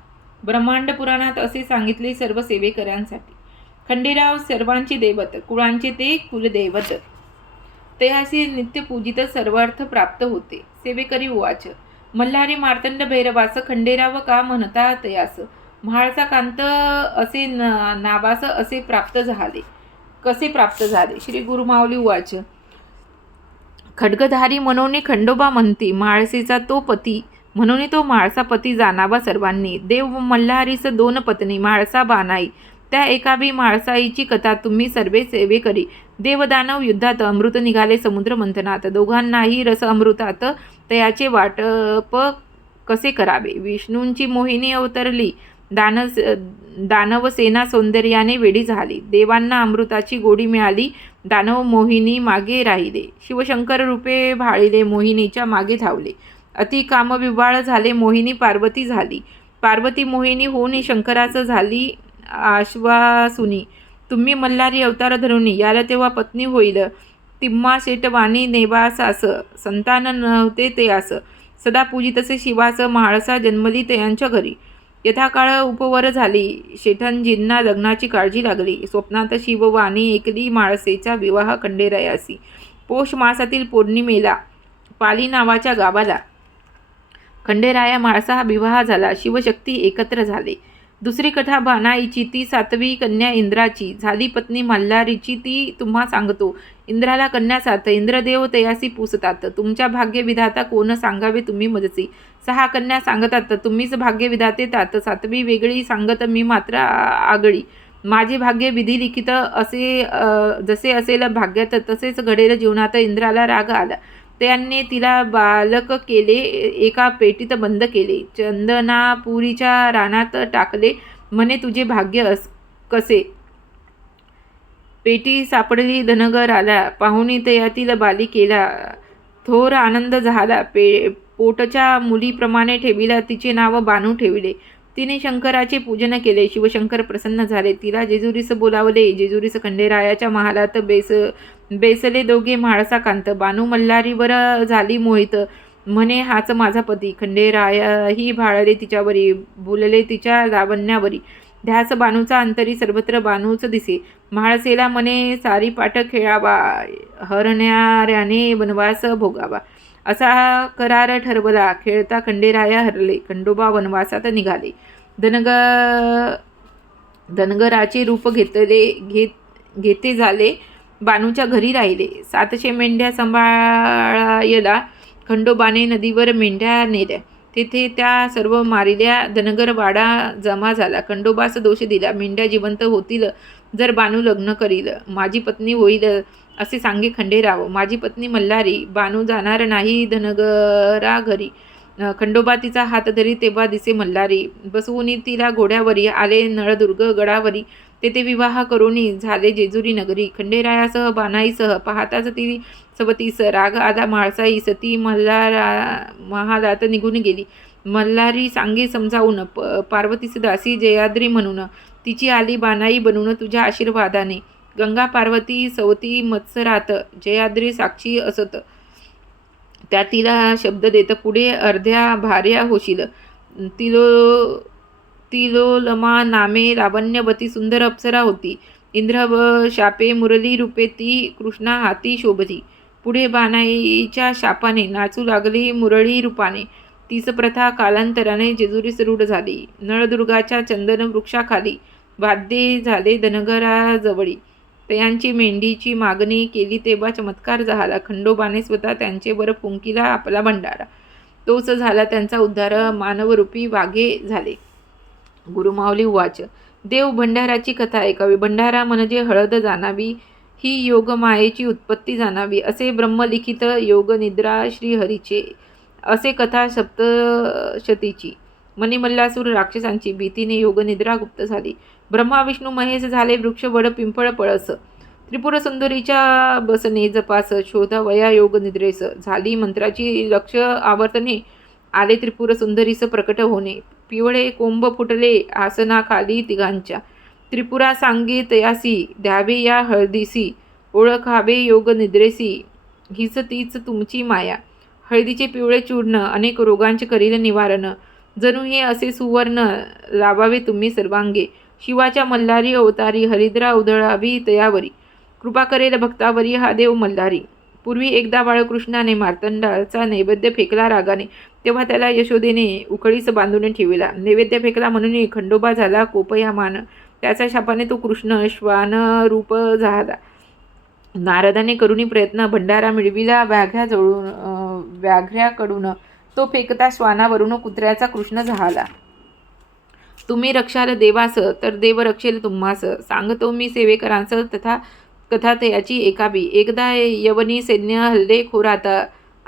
ब्रह्मांड पुराणात असे सांगितले सर्व सेवेकरांसाठी. खंडेराव सर्वांचे दैवत, कुळांचे ते कुलदैवत. तयासी नित्य पूजित सर्वार्थ प्राप्त होते. सेवेकरी उवाच. मल्हारी मार्तंड भैरवास खंडेराव का म्हणता तयास. म्हाळसा कांत असे नावास असे प्राप्त झाले. कसे प्राप्त झाले. श्री गुरुमाऊली उवाच. खड्गधारी म्हणून खंडोबा म्हणती, म्हाळसेचा तो पती म्हणून तो म्हाळसा पती जाणावा सर्वांनी. देव मल्हारीस 2 पत्नी म्हाळसा बानाई. त्या एकाबी म्हाळसाईची कथा तुम्ही सर्वे सेवे करी. देवदानव युद्धात अमृत निघाले समुद्र मंथनात. दोघांनाही रस अमृतात तयाचे वाटप कसे करावे. विष्णूंची मोहिनी अवतरली. दानव सेना सौंदर्याने वेडी झाली. देवांना अमृताची गोडी मिळाली. दानव मोहिनी मागे राहिले. शिवशंकर रूपे भाळिले मोहिनीच्या मागे धावले. अति कामविव्हाळ झाले. मोहिनी पार्वती झाली. पार्वती मोहिनी होऊन शंकराच झाली आश्वासुनी. तुम्ही मल्हारी अवतार धरुनी याला तेव्हा पत्नी होईल. तिम्मा शेटवाणी नेवासास संतान नव्हते तयास. सदा पूजितसे शिवास म्हाळसा जन्मली तयांच्या घरी. यथाकाळ उपवर झाली. शेठंजींना लग्नाची काळजी लागली. स्वप्नात शिववाणी ऐकली म्हाळसेचा विवाह खंडेरायासी. पौष मासातील पौर्णिमेला पाली नावाच्या गावाला खंडेराया म्हाळसा हा विवाह झाला. शिवशक्ती एकत्र झाले. दुसरी कथा बानाईची, ती 7वी कन्या इंद्राची. झाली पत्नी मल्हारीची ती तुम्हा सांगतो. इंद्राला कन्या 7. इंद्रदेव तयासी पुसतात. तुमच्या भाग्यविधाता कोण सांगावे तुम्ही मजसी. 6 कन्या सांगतात तुम्हीच भाग्यविधाते तात. 7वी वेगळी सांगत मी मात्र आगळी. माझे भाग्य विधी लिखित असे जसे असेल भाग्यात तसेच घडेल जीवनात. इंद्राला राग आला. त्याने तिला बालक केले. एका पेटीत बंद केले. चंदनापुरीच्या रानात टाकले. म्हणे तुझे भाग्य कसे. पेटी सापडली. धनगर आला. पाहुणी तयातील बालिकेला थोर आनंद झाला. पोटच्या मुलीप्रमाणे ठेविला. तिचे नाव बानू ठेविले. तिने शंकराचे पूजन केले. शिवशंकर प्रसन्न झाले. तिला जेजुरीस बोलावले. जेजुरीस खंडेरायाच्या महालात बेसले दोघे म्हाळसा कांत. बानू मल्हारीवर झाली मोहित. म्हणे हाच माझा पती. खंडेरायाही भाळले तिच्यावरी. भुलले तिच्या लावण्यावरी. ध्यास बानूचा अंतरी सर्वत्र बानूच दिसे. म्हाळसेला म्हणे सारी पाठ खेळावा. हरण्याऱ्याने वनवास भोगावा. असा करार ठरवला. खेळता खंडेराया हरले. खंडोबा वनवासात निघाले. धनगराचे रूप घेते झाले. बानूच्या घरी राहिले. 700 मेंढ्या सांभाळायला खंडोबाने नदीवर मेंढ्या नेल्या. तेथे त्या सर्व मारिल्या. धनगर वाडा जमा झाला. खंडोबास दोष दिला. मेंढ्या जिवंत होतील जर बानू लग्न करील. माझी पत्नी होईल असे सांगे खंडेराव. माझी पत्नी मल्हारी. बानू जाणार नाही धनगरा घरी. खंडोबा तिचा हात धरी तेव्हा दिसे मल्हारी. बसवून तिला घोड्यावरी आले नळदुर्ग गडावरी. तेथे विवाह करोनी झाले जेजुरी नगरी. खंडेरायासह बानाईसह पाहताच ती सवतीस राग आला माळसाईस. ती महालात निघून गेली. मल्हारी सांगे समजावून पार्वतीस दासी जयाद्री म्हणून. तिची आली बानाई बनून तुझ्या आशीर्वादाने. गंगा पार्वती सवती मत्सरात जयाद्री साक्षी असत. त्या तिला शब्द देत पुढे अर्ध्या भार्या होशील. तिलोलमा नामे लावण्यवती सुंदर अप्सरा होती. इंद्र शापे मुरली रूपे ती कृष्णा हाती शोभती. पुढे बानाईच्या शापाने नाचू लागली मुरळी रूपाने. तीच प्रथा कालांतराने जेजुरीस रूढ झाली. नळदुर्गाच्या चंदन वृक्षाखाली वाद्ये झाले धनगराजवळी. त्यांची मेंढीची मागणी केली तेव्हा चमत्कार झाला. खंडोबाने स्वतः त्यांचे वर फुंकिला आपला भंडारा. तोच झाला त्यांचा उद्धार. मानवरूपी वाघे झाले. गुरुमाऊली उवाच. देव भंडाराची कथा ऐकावी. भंडारा म्हणजे हळद जाणावी. ही योगमायेची उत्पत्ती जाणावी. असे ब्रह्मलिखित योगनिद्रा श्रीहरीचे. असे कथा सप्तशतीची. मणिमल्लासूर राक्षसांची भीतीने योगनिद्रा गुप्त झाली. ब्रह्मा विष्णू महेश झाले वृक्ष वड पिंपळ पळस. त्रिपुर सुंदरीच्या बसने जपास शोधावया योगनिद्रेस. झाली मंत्राची लक्ष आवर्तने. आले त्रिपुर सुंदरीस प्रकट होणे. पिवळे कोंब फुटले आसनाखाली तिघांच्या. त्रिपुरा सांगे तयासी द्यावे या हळदीसी. ओळखावे योगनिद्रेसी हीच तीच तुमची माया. हळदीचे पिवळे चूर्ण अनेक रोगांचे करील निवारण. जणू हे असे सुवर्ण लावावे तुम्ही सर्वांगे. शिवाच्या मल्हारी अवतारी हरिद्रा उधळावी तयावरी. कृपा करेल भक्तावरी हा देव मल्हारी. पूर्वी एकदा बाळकृष्णाने मार्तंडाचा नैवेद्य फेकला रागाने. तेव्हा त्याला यशोदेने उकळीस बांधून ठेविला. नैवेद्य फेकला म्हणून खंडोबा झाला कोपयामान. त्याच्या शापाने तो कृष्ण श्वान रूप झाला. नारदाने करुणी प्रयत्न भंडारा मिळविला व्याघ्र्याकडून. तो फेकता श्वानावरून कुत्र्याचा कृष्ण झाला. तुम्ही रक्षाल देवास तर देव रक्षेल तुम्हास. सांगतो मी सेवेकरांस तथा कथा तयाची एकाबी. एकदा यवनी सैन्य हल्ले खोरात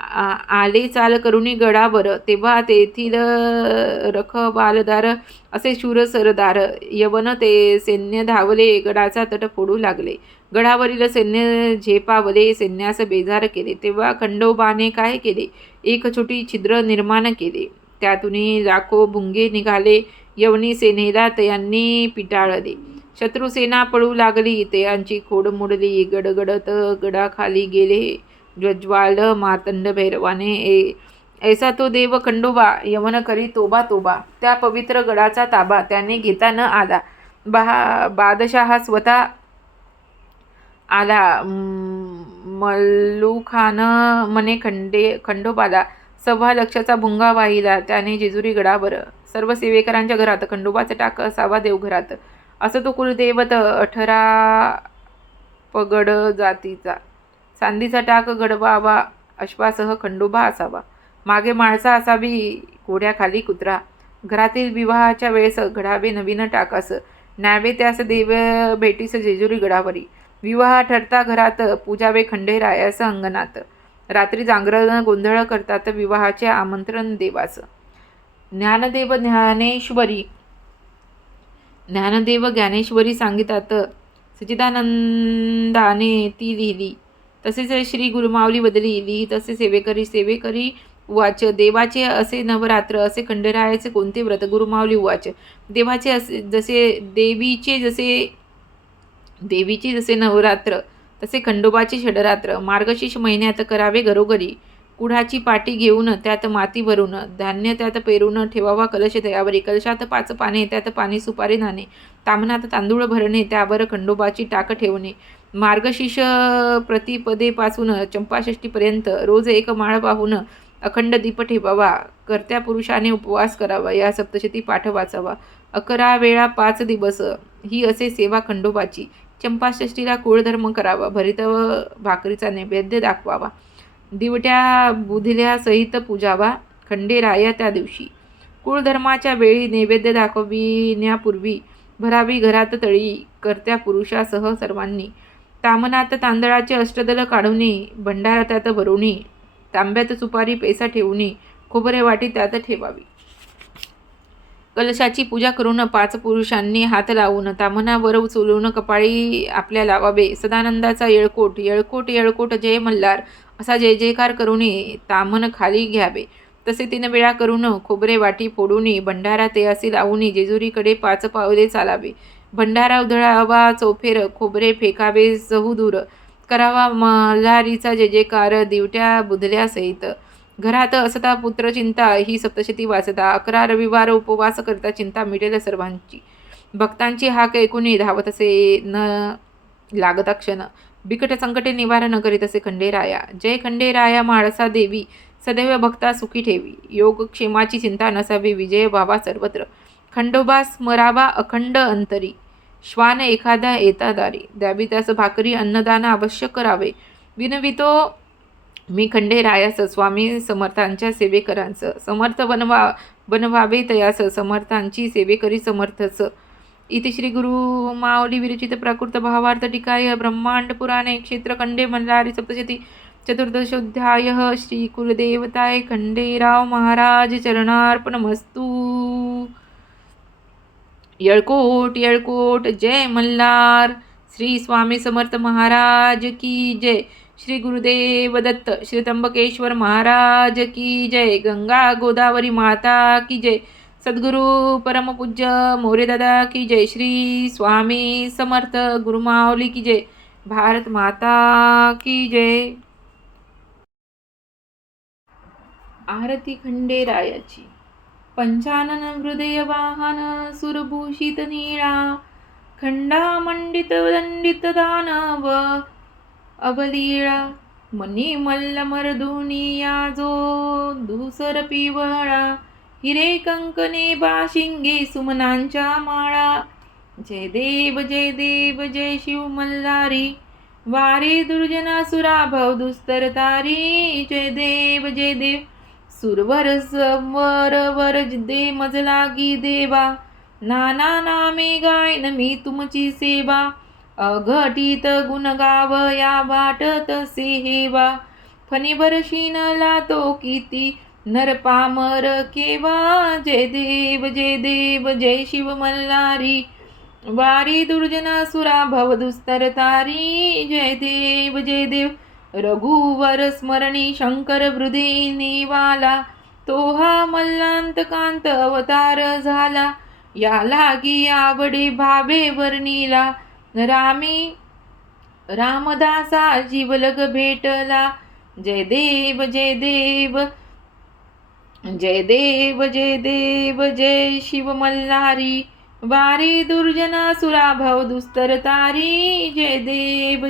आले चाल करुणी गडावर. तेव्हा तेथील रखवालदार असे शूर सरदार यवन ते सैन्य धावले. गडाचा तट फोडू लागले. गडावरील सैन्य झेपावले. सैन्यास बेजार केले. तेव्हा खंडोबाने काय केले. एक छोटी छिद्र निर्माण केले. त्यातून लाखो भुंगे निघाले. यवनी सेनेला तयांनी पिटाळले. शत्रुसेना पळू लागली. तयांची खोड मोडली. गडगडत गडाखाली गेले. ज्वज्वाल मार्तंड भैरवाने. ऐसा तो देव खंडोबा यवन करी तोबा तोबा. त्या पवित्र गडाचा ताबा त्याने घेता न आला. बादशाह स्वतः आला. मल्लुखान मने खंडोबाला 1.25 लक्षाचा भुंगा वाहिला. त्याने जेजुरी गडावर. सर्व सेवेकरांच्या घरात खंडोबाचा टाक असावा देवघरात. असं तो कुलदैवत 18 पगड जातीचा. चांदीचा टाक घडवावा. अश्वासह खंडोबा असावा. मागे माळसा असावी. घोड्याखाली कुत्रा. घरातील विवाहाच्या वेळेस घडावे नवीन टाकास. न्यावे त्यास देव भेटीस जेजुरी गडावरी. विवाह ठरता घरात. पूजावे खंडेरायास अंगणात. रात्री जागरण गोंधळ करतात. विवाहाचे आमंत्रण देवास. ज्ञानदेव ज्ञानेश्वरी सांगितात. सच्चिदानंदाने ती लिहिली. तसेच श्री गुरुमाऊली बदली तसे सेवेकरी उवाच. देवाचे असे नवरात्र असे खंडेरायाचे कोणते व्रत. गुरुमाऊली उवाच. देवीचे जसे नवरात्र तसे खंडोबाचे षडरात्र. मार्गशीर्ष महिन्यात करावे घरोघरी. कुढाची पाटी घेऊन त्यात माती भरून. धान्य त्यात पेरून ठेवावा कलश तयावरी. कलशात 5 पाने त्यात पाणी सुपारी नाणे. ताम्हणात तांदूळ भरणे त्यावर खंडोबाची टाक ठेवणे. मार्गशीर्ष प्रतिपदेपासून चंपाषष्टीपर्यंत रोज 1 माळ वाहून अखंड दीप ठेवावा. कर्त्या पुरुषाने उपवास करावा. या सप्तशती पाठ वाचावा. 11 वेळा 5 दिवस ही असे सेवा खंडोबाची. चंपाषष्टीला कुळधर्म करावा. भरित भाकरीचा नैवेद्य दाखवावा. दिवट्या बुधल्या सहित पूजावा खंडेराया त्या दिवशी. कुळधर्माच्या वेळी नैवेद्य दाखविण्यापूर्वी भरावी घरात तळी करत्या पुरुषासह सर्वांनी. तामनात तांदळाचे अष्टदल काढूनी, भंडारा त्यात भरूनी, तांब्यात सुपारी पेसा ठेवूनी, खोबरे वाटी त्यात ठेवावी. कलशाची पूजा करून 5 पुरुषांनी हात लावून ताम्हणावर उचलून कपाळी आपल्या लावावे. सदानंदाचा येळकोट येळकोट येळकोट जय मल्हार असा जय जयकार करून ताम्हण खाली घ्यावे. तसे 3 वेळा करून खोबरे वाटी फोडून भंडारा ते असे लावून जेजुरीकडे 5 पावले चालावे. भंडारा उधळावा चौफेर, खोबरे फेकावे सहूदूर, करावा मल्हारीचा जय जयकार दिवट्या बुधल्या सहित. घरात असता पुत्र चिंता ही सप्तशती वाचता, 11 रविवार उपवास करता चिंता मिटेल सर्वांची. भक्तांची हाक ऐकून धावत असे न लागता क्षण, बिकट संकटे निवारण करीत असे खंडेराया. जय खंडेराया म्हाळसा देवी, सदैव भक्ता सुखी ठेवी. योगक्षेमाची चिंता नसावी, विजय व्हावा सर्वत्र. खंडोबा स्मरावा अखंड अंतरी, श्वान एखादा येता दारी. द्यावी त्यास भाकरी, अन्नदान अवश्य करावे. विनवितो मी खंडेरायास, स्वामी समर्थांच्या सेवेकरांचं. समर्थ बनवावे तयास, समर्थांची सेवेकरी समर्थच. इति श्री गुरु माऊली विरचित प्राकृत भावार्थ टीकाय ब्रह्मांड पुराणे क्षेत्रखंडे मल्हारी सप्तशती चतुर्दशोध्याय. श्री कुलदेवताय खंडेराव महाराज चरणार्पणमस्तु. येळकोट येळकोट जय मल्हार. श्री स्वामी समर्थ महाराज की जय. श्री गुरुदेव दत्त. श्री त्र्यंबकेश्वर महाराज की जय. गंगा गोदावरी माता की जय. सद्गुरु परमपूज्य मोरेदादा की जय. श्री स्वामी समर्थ गुरुमाऊली की जय. भारत माता की जय. आरती खंडेरायाची. पंचानन हृदय वाहन सुरभूषित नीळा, खंडामंडित दंडित दानव अबलीळा. मनी मल्ल मर्दुनिया जो धुसर पिवळा, हिरे कंकणे बाशिंगे सुमनांच्या माळा. जय देव जय देव जय शिव मल्हारी, वारे दुर्जनासुरा भव दुस्तर तारी. जय देव जय देव सुरवर समर वर दे मज लागी देवा, नाना नामे गायन मी तुमची सेवा. अघटित गुण गावया वाटत से हेवा, फणीभर शिनला तो किती नर पामर केवा. जय देव जय शिव मल्हारी, वारी दुर्जनासुरा भव दुस्तर तारी. जय देव रघुवर स्मरणी शंकर हृदय निवाला, तो हा मल्लांत कांत अवतार झाला. या लागी आवडे भावे वर्णिला, रामदासा जीवलग भेटला. जय देव जय देव जय देव जय शिव मल्हारी, वारी दुर्जनासुरा भव दुस्तर तारी. जय देव